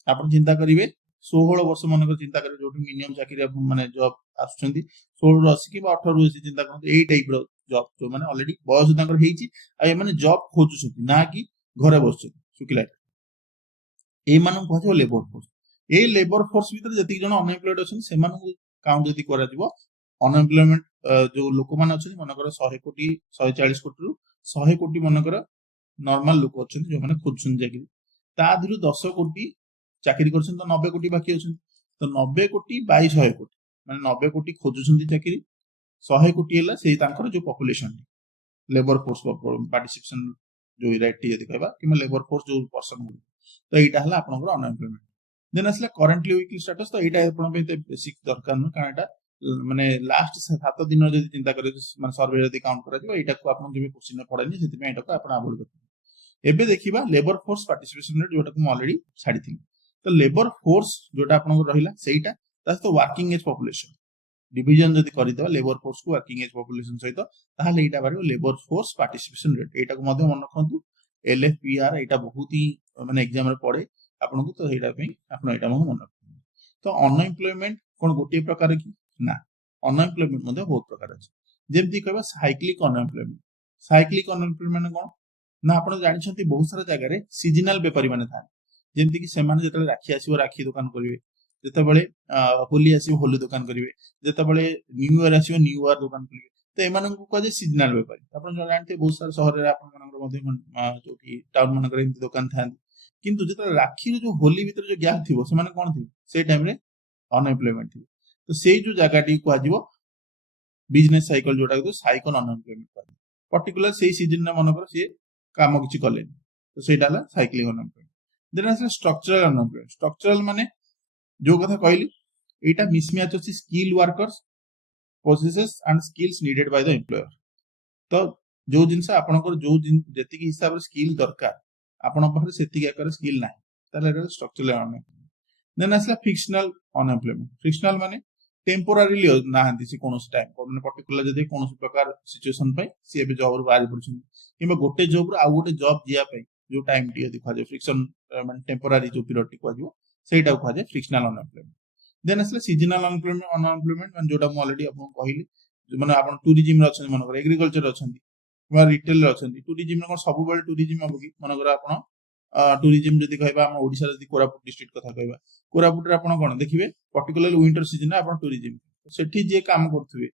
आपण चिंता करिवे 16 वर्ष मनकर चिंता करिवे जोटी मिनिमम चाकरी माने जॉब आछुछंती 16 रु 80 कि 18 रु 80 चिंता करन एई टाइप रो जॉब जो माने ऑलरेडी बयस तांकर हेची आ ए माने जॉब खोजुछंती ना कि घरे बसछंती सुकिला ए मानन कहजो लेबर फोर्स ए लेबर फोर्स भीतर जति जण अनएम्प्लॉयड अछन से मानन काउंट जदी करा जिवो अनएम्प्लॉयमेंट जो लोक मान अछन मनकर 100 कोटी 140 कोटी रु 100 कोटी मनकर नॉर्मल लोक अछन जो माने खोजुछन चाकरी ता दिरु 10 कोटी चाकरी करछन तो 90 कोटी बाकी अछन तो 90 कोटी 2200 कोटी माने 90 कोटी खोजुछन चाकरी 100 कोटी हला सेही तांकर जो पॉपुलेशन लेबर फोर्स पार्टिसिपेशन जो रेट यदि कहबा कि लेबर फोर्स जो पर्सन तो एटा हला आपनकर अनएम्प्लॉयमेंट देन असला करंटली वीकली स्टेटस तो एटा आपन पे बेसिक दरकार न कारण एटा माने लास्ट 7 दिन जदि चिंता करे माने सर्वे जदि काउंट करा जिवो एटा को आपन केबे क्वेश्चन पड़ेनी सेति में एटा को आपन अवॉइड करते एबे देखिबा लेबर फोर्स पार्टिसिपेशन रेट जोटा को म ऑलरेडी छाडी थी तो लेबर फोर्स जोटा आपन रहिला सेटा तास तो वर्किंग एज पॉपुलेशन डिवीजन जदि करिदबा लेबर फोर्स को वर्किंग एज पॉपुलेशन सहित ताहाले एटा बारे लेबर फोर्स पार्टिसिपेशन रेट एटा को मध्य मन रखंतु एलएफपीआर एटा बहुत ही माने एग्जाम रे पड़े आपन को तो एटा पे आपन एटा मन रखंतु तो अनएम्प्लॉयमेंट कोन गोटे प्रकार की ना अनएम्प्लॉयमेंट मध्ये बहुत प्रकार अछि जेमति कहबा साइक्लिक अनएम्प्लॉयमेंट कोन ना आपन जानिछंती बहुत सारा जगह रे सीजनल व्यापारी माने था जेमति कि सेमाने जतले राखी आसीबो राखी दुकान करिवे जतबेले होली आसीबो होली दुकान करिवे जतबेले न्यू ईयर आसीबो न्यू ईयर दुकान करिवे तो एमानन को कजे सीजनल व्यापारी आपन जानते बहुत सारा शहर रे आपन मनकर मध्ये जोटी टाउन मनकर इंति दुकान थान किंतु जतले राखी जो होली भीतर जो गैप थिबो से माने कोन थिबो से टाइम रे अनएम्प्लॉयमेंट थिबो तो सेई जो जगह टी को आजिबो बिजनेस साइकिल जोटा को साइकिल अनएम्प्लॉयमेंट करि पर्टिकुलर सेई सीजन ने मनकर से काम किछि करले तो सेटा हला साइक्लिंग अनएम्प्लॉयमेंट देन आसे स्ट्रक्चरल अनएम्प्लॉयमेंट स्ट्रक्चरल माने जो कथा कहली एटा मिसमैच अछि skill workers processes and skills needed by the employer तो जो जिंस आपनकर जो जति की हिसाब रे स्किल दरकार आपन पाखरे सेति आकर स्किल नाही ताले एटा स्ट्रक्चरल अनएम्प्लॉयमेंट देन आसला फिक्शनल अनएम्प्लॉयमेंट फिक्शनल माने टेम्पोरारीली नाहंती से कोनोस टाइम माने पर्टिकुलर जदि कोनोस प्रकार सिचुएशन पय से बे जॉब रो बाहर पड़छन किबा गोटे जॉब रो आ गोटे जॉब जिया पय जो टाइम टी दिखा जाय फ्रिक्शन माने टेम्पोरारी जो पीरियड टी को आजिवो सेटा को जाय फ्रिक्शनल अनएम्प्लॉयमेंट देन असले सीजनल अनएम्प्लॉयमेंट माने जोटा म ऑलरेडी आपन कहली माने आपन टूरिज्म रे अछन मनकर एग्रीकल्चर रे अछन किबा रिटेल रे अछन टूरिज्म को सब बेल टूरिज्म आबो मनकर आपन टूरिज्म जदि कहबा हम ओडिसा जदि कोरापुट डिस्ट्रिक्ट कथा कहबा कोरापुट रे आपन कोन देखिबे पर्टिकुलर विंटर सीजन आपन टूरिज्म सेठी जे काम करथुवे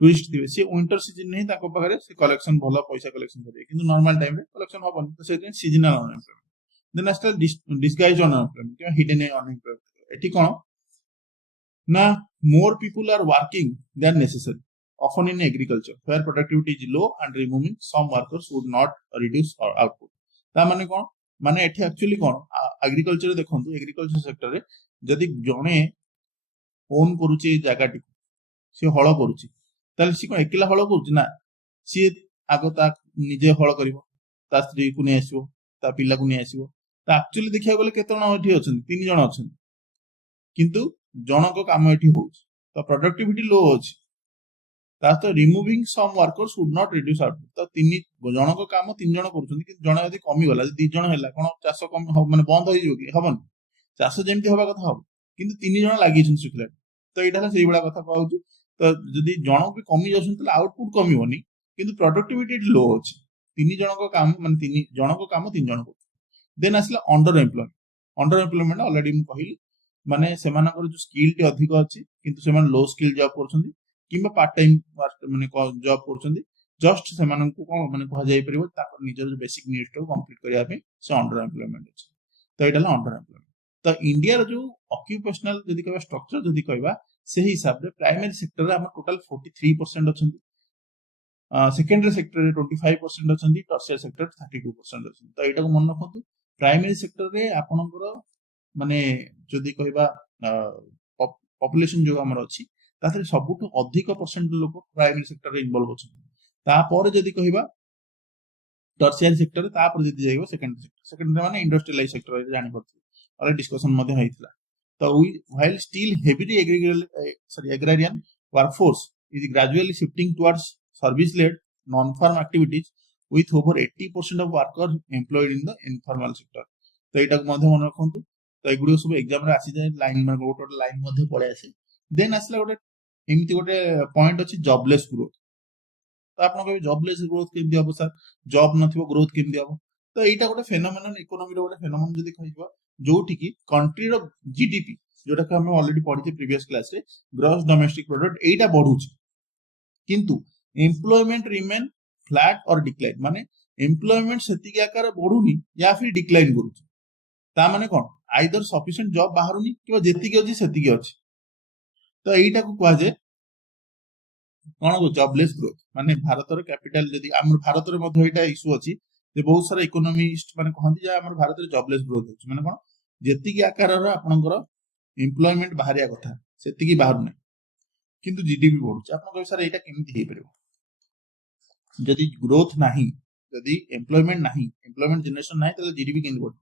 टूरिस्ट थिबे से विंटर सीजन नहीं ताको पाखरे से कलेक्शन भलो पैसा कलेक्शन करे किंतु नॉर्मल टाइम रे कलेक्शन होबन तो से seasonal unemployment then after disguise unemployment कि हिडन अनएम्प्लॉयमेंट एठी कोन ना more people are working than necessary often in agriculture where productivity is low and removing some workers would not reduce our output ता माने कोन माने एठी एक्चुअली कोन agriculture देखंतु agriculture sector रे जदि जणे ओन करूची जागाटी से हळ करूची ताले सी कोन एकिला हळ करूची ना सी आगो ता निजे हळ करिवो ता स्त्री को नै आसीबो ता पिला को नै आसीबो ता एक्चुअली देखिया गेले केते जण एठी अछन तीन जण अछन किंतु जनक काम एठी होउछ तो प्रोडक्टिविटी लो अछि ता तो removing some workers would not reduce output तो तीन जनक काम तीन जण करूछन कि जण यदि कमी गला दी जण हैला कोन चाष कम माने बंद होई जो कि हबन चाष जेमति होबा कथा हबो किंतु तीन जण लागि छन सुखला तो एटा सेही बडा कथा कहउछु तो जदि जण भी कमी जाउछन त आउटपुट कमी होनी किंतु प्रोडक्टिविटी लो अछि तीन जनक काम माने तीन जनक काम तीन जण देन आसला अंडर एम्प्लॉयमेंट ऑलरेडी मु कहिली माने सेमानकर जो स्किल टी अधिक अछि किंतु सेमान लो स्किल जॉब करछन्ती किंबा पार्ट टाइम माने जॉब करछन्ती जस्ट सेमानन को कोन माने कहा जाय परिबो ताकर निजर जो बेसिक नीड्स को कंप्लीट करिया पे से अंडर एम्प्लॉयमेंट अछि तो एटाला अंडर एम्प्लॉयमेंट तो इंडिया रो जो ऑक्युपेशनल जदि कहबा स्ट्रक्चर जदि कहबा सेही हिसाब रे प्राइमरी सेक्टर रे हम टोटल 43% अछन्ती सेकेंडरी सेक्टर रे 25% अछन्ती टर्शियरी सेक्टर 32% अछन्ती तो एटा को मन रखंतु प्राइमरी सेक्टर रे आपनकर माने जदि कहबा पॉपुलेशन जो हमर अछि ताथरे सबुठु अधिक परसेंट लोक प्राइमरी सेक्टर रे इन्वॉल्व अछन्ती तापर जदि कहबा टर्शियरी सेक्टर रे तापर जदि जाइबो सेकेंडरी माने इंडस्ट्रियलाइज सेक्टर रे जानि पड़थि और डिस्कशन मध्ये होइतला तो while still heavily agrarian workforce is gradually shifting towards service led non farm activities with over 80% of workers employed in the informal sector तो एटा को मध्ये मन रखंतु तो एगुडी सब एग्जाम रे आसी जाय लाइन में गोटे लाइन मध्ये पळे आसे देन आसला गोटे एमिति गोटे पॉइंट अछि जॉबलेस ग्रोथ तो आपन कहबे जॉबलेस ग्रोथ केमि हबो सर जॉब नथिबो ग्रोथ केमि हबो तो एटा गोटे फेनोमेनन इकोनॉमी रो गोटे फेनोमेनन जदी कहिबा जोठी की कंट्री रो जीडीपी जोटा के हम ऑलरेडी पढिथे प्रीवियस क्लास रे ग्रॉस डोमेस्टिक प्रोडक्ट एटा बढ़ुची किंतु एम्प्लॉयमेंट रिमेन फ्लैट और डिक्लाइन माने एम्प्लॉयमेंट सेति के आकार बढ़ुनी या फिर डिक्लाइन करूची ता माने कोन आइदर सफिशिएंट जॉब बाहरुनी कि जेति के अछि सेति के अछि तो एटा को कहा जे कोन को जॉबलेस ग्रोथ माने भारत रो कैपिटल जदी हमर भारत रे मध्ये एटा इशू अछि जे बहुत सारा इकोनॉमिस्ट माने कहंती जे हमर भारत रे जॉबलेस ग्रोथ अछि माने कोन जेति के आकार रो आपनकर एम्प्लॉयमेंट बाहरिया कथा सेति की बाहर नै किंतु जीडीपी बढ़ुची आपन कहि सर एटा केमि हे परबो जदी ग्रोथ नाही जदी एम्प्लॉयमेंट नाही एम्प्लॉयमेंट जनरेशन नाही त जीडीपी केमि बढ़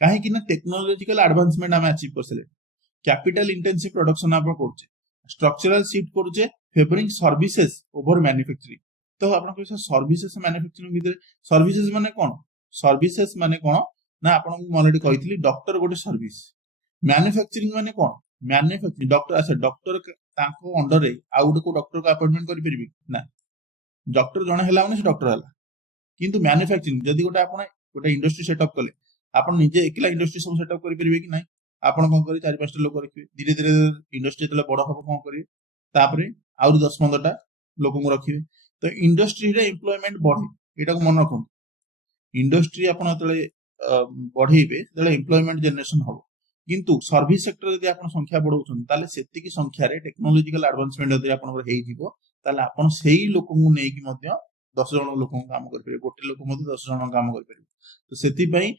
काहे कि ना टेक्नोलॉजिकल एडवांसमेंट हम अचीव करसले कैपिटल इंटेंसिव प्रोडक्शन आप करछे स्ट्रक्चरल शिफ्ट करछे फेवरिंग सर्विसेज ओवर मैन्युफैक्चरिंग तो आपन कहि सर्विसेज मैन्युफैक्चरिंग भीतर सर्विसेज माने कोन सर्विसेज माने कोन ना आपन को ऑलरेडी कहितली डॉक्टर गोटे सर्विस मैन्युफैक्चरिंग माने कोन मैन्युफैक्चरिंग डॉक्टर अच्छा डॉक्टर ताको अंडर रे आ गोटे को डॉक्टर को अपॉइंटमेंट करि परबी ना डॉक्टर जणे हैला माने से डॉक्टर हैला किंतु मैन्युफैक्चरिंग जदी गोटे आपन गोटे इंडस्ट्री सेटअप कले आपन निजे एकिला इंडस्ट्री सब सेटअप करि परबे कि नाही आपन कोन करी 4-5 लोक रखिबे धीरे धीरे इंडस्ट्री तले बड़ हबो कोन करिवे तापरे आउर 10-15 टा लोक को रखिबे तो इंडस्ट्री रे एम्प्लॉयमेंट बढ़े एटा को मन रखो इंडस्ट्री आपन तले बढ़ेबे तले एम्प्लॉयमेंट जनरेशन हबो किंतु सर्विस सेक्टर यदि आपन संख्या बढ़ौछन ताले सेति की संख्या रे टेक्नोलॉजिकल एडवांसमेंट यदि आपन हेइ जिवो ताले आपन सेही लोक को नै कि मध्य 10 जण लोक काम कर परिबे गोटे लोक मध्य 10 जण काम कर परिबे तो सेति पई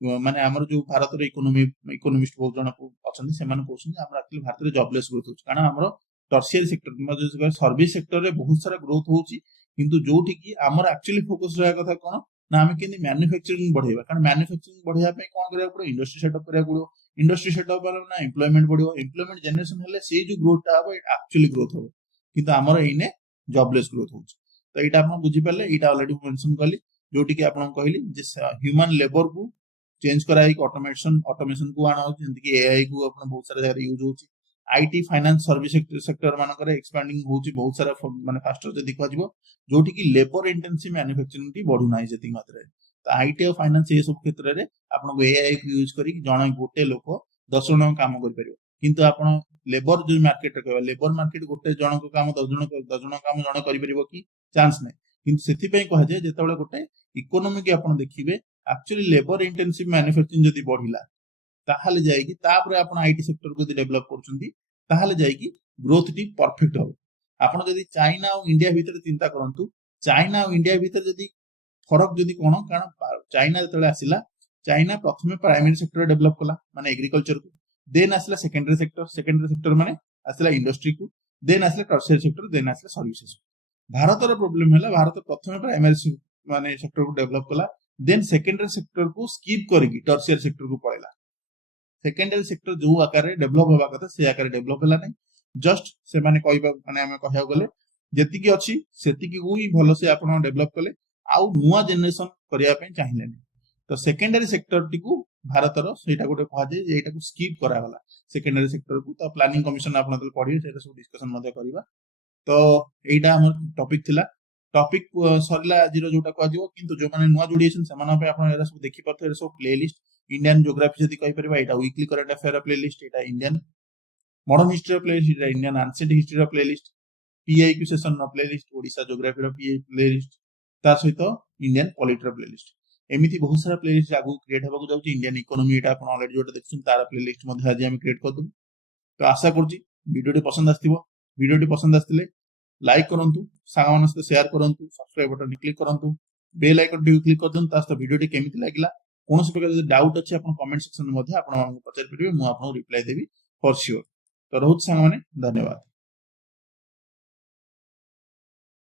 माने हमर जो भारत रे इकोनॉमिस्ट बहुत जण अछन से माने कहउछन हमर एक्चुअली भारत रे जॉबलेस ग्रोथ होछ कारण हमर टर्शियरी सेक्टर किबा जो सर्विस सेक्टर रे बहुत सारा ग्रोथ होची किंतु जोठी की हमर एक्चुअली फोकस रहा कथा कोन ना हम केनी मैन्युफैक्चरिंग बढ़ेबा कारण मैन्युफैक्चरिंग बढ़िया पे कोन करिया पड़ो इंडस्ट्री सेटअप करिया पड़ो इंडस्ट्री सेटअप वाला ना एम्प्लॉयमेंट बढ़ियो एम्प्लॉयमेंट जनरेशन हेले से जो ग्रोथ हबो एक्चुअली ग्रोथ हबो किंतु हमर एने जॉबलेस ग्रोथ होछ तो एटा आपण बुझी परले एटा ऑलरेडी मेंशन करली जोठी की आपण कहली जे ह्यूमन लेबर को चेंज कराई ऑटोमेशन को आना जंती कि एआई को अपन बहुत सारा जगह यूज होची आईटी फाइनेंस सर्विस सेक्टर मान करे एक्सपेंडिंग होची बहुत सारा माने फास्टर जे देखा जिवो जोठी कि लेबर इंटेंसिव मैन्युफैक्चरिंग टी बढ़ु नाही जति मात्रा तो आईटी और फाइनेंस ये सब क्षेत्र रे आपन को एआई को यूज करी जण गोटे लोक 10 जण काम कर परियो किंतु आपन लेबर जो मार्केट रे कहबा लेबर मार्केट गोटे जण को काम 10 जण काम जण करि परिबो कि चांस नै किंतु सेति पई कह जे जेतेबेले गोटे इकोनॉमी के आपन देखिबे एक्चुअली लेबर इंटेंसिव मैन्युफैक्चरिंग जदी बढ़िला ताहाले जायकी तापरे आपन आईटी सेक्टर को डेवलप करछंती ताहाले जायकी ग्रोथ टी परफेक्ट हो ଆପଣ ଯଦି ଚାଇନା ଆଉ ଇଣ୍ଡିଆ ଭିତରେ ଚିନ୍ତା କରନ୍ତୁ, ଚାଇନା ଆଉ ଇଣ୍ଡିଆ ଭିତରେ ଯଦି ଫରକ ଯଦି କଣ, କାରଣ ଚାଇନା ଯେତେବେଳେ ଆସିଲା, ଚାଇନା ପ୍ରଥମେ ପ୍ରାଇମେରୀ ସେକ୍ଟର ଡେଭଲପ କଲା ମାନେ ଏଗ୍ରିକଲଚର କୁ, ଦେନ୍ ଆସିଲା ସେକେଣ୍ଡାରୀ ସେକ୍ଟର ମାନେ ଆସିଲା ଇଣ୍ଡଷ୍ଟ୍ରି କୁ, ଦେନ୍ ଆସିଲା ଟର୍ସିୟରୀ ସେକ୍ଟର, ଦେନ୍ ଆସିଲା ସର୍ଭିସେସ୍। ଭାରତର ପ୍ରୋବ୍ଲେମ ହେଲା, ଭାରତ ପ୍ରଥମେ ପ୍ରାଇମେରୀ ମାନେ ସେକ୍ଟର କୁ ଡେଭଲପ କଲା, ଦେନ୍ ସେକେଣ୍ଡାରୀ ସେକ୍ଟର କୁ ସ୍କିପ୍ କରିକି ଟର୍ସିୟରୀ ସେକ୍ଟର କୁ ପଳେଇଲା। ସେକେଣ୍ଡାରୀ ସେକ୍ଟର ଯୋଉ ଆକାରରେ ଡେଭଲପ ହେବା କଥା ସେ ଆକାରରେ ଡେଭଲପ ହେଲା ନାହିଁ। ଜଷ୍ଟ ସେମାନେ କହିବା ମାନେ ଆମେ କହିବାକୁ ଗଲେ ଯେତିକି ଅଛି ସେତିକି ହିଁ ଭଲସେ ଆପଣ ଡେଭଲପ କଲେ, ଆଉ ନୂଆ ଜେନେରେସନ କରିବା ପାଇଁ ଚାହିଁଲେନି। ତ ସେକେଣ୍ଡାରୀ ସେକ୍ଟର ଟିକୁ ଭାରତର ସେଇଟା ଗୋଟେ କୁହାଯାଏ ଯେ ଏଇଟାକୁ ସ୍କିପ୍ କରାଗଲା ସେକେଣ୍ଡାରୀ ସେକ୍ଟରକୁ। ତ ପ୍ଲାନିଂ କମିଶନ ଆପଣ ଯେତେବେଳେ ପଢିବେ ସେଇଟା ସବୁ ଡିସ୍କସନ ମଧ୍ୟ କରିବା। ତ ଏଇଟା ଆମର ଟପିକ ଥିଲା। ଟପିକ ସରିଲା ଆଜିର ଯୋଉଟା କୁହାଯିବ, କିନ୍ତୁ ଯୋଉମାନେ ନୂଆ ଯୋଡିଛନ୍ତି ସେମାନଙ୍କ ପାଇଁ ଆପଣ ଏରା ସବୁ ଦେଖିପାରୁଥିବେ, ଏରା ସବୁ ପ୍ଲେଲିଷ୍ଟ। इंडियन ज्योग्राफी जदि कहि परिबा एटा वीकली करंट अफेयर प्लेलिस्ट, एटा इंडियन मॉडर्न हिस्ट्री प्लेलिस्ट, एटा Indian ancient history playlist, PIQ session playlist, Odisha geography pi playlist, ता सहित इंडियन पॉलिटी प्लेलिस्ट। एमिति बहुत सारा प्लेलिस्ट आगु क्रिएट हेबाकु जाउची। इंडियन इकोनॉमी एटा आपण ऑलरेडी जोटा देखछन तार प्लेलिस्ट मध्ये आज हम क्रिएट करदु। तो आशा करछि वीडियोटी पसंद आस्तिबो। वीडियोटी पसंद आस्तिले लाइक करंतु, सागामान सहित शेयर करंतु, सब्सक्राइब बटन क्लिक करंतु, बेल आइकन टी क्लिक करदन। तास्त वीडियोटी केमिति लागिला कौन प्रकार जो डाउट अच्छे कमेंट सेक्शन में पचार पारे, मुझे आपको रिप्लाई देवी फॉर श्योर। तो रोज सांग धन्यवाद।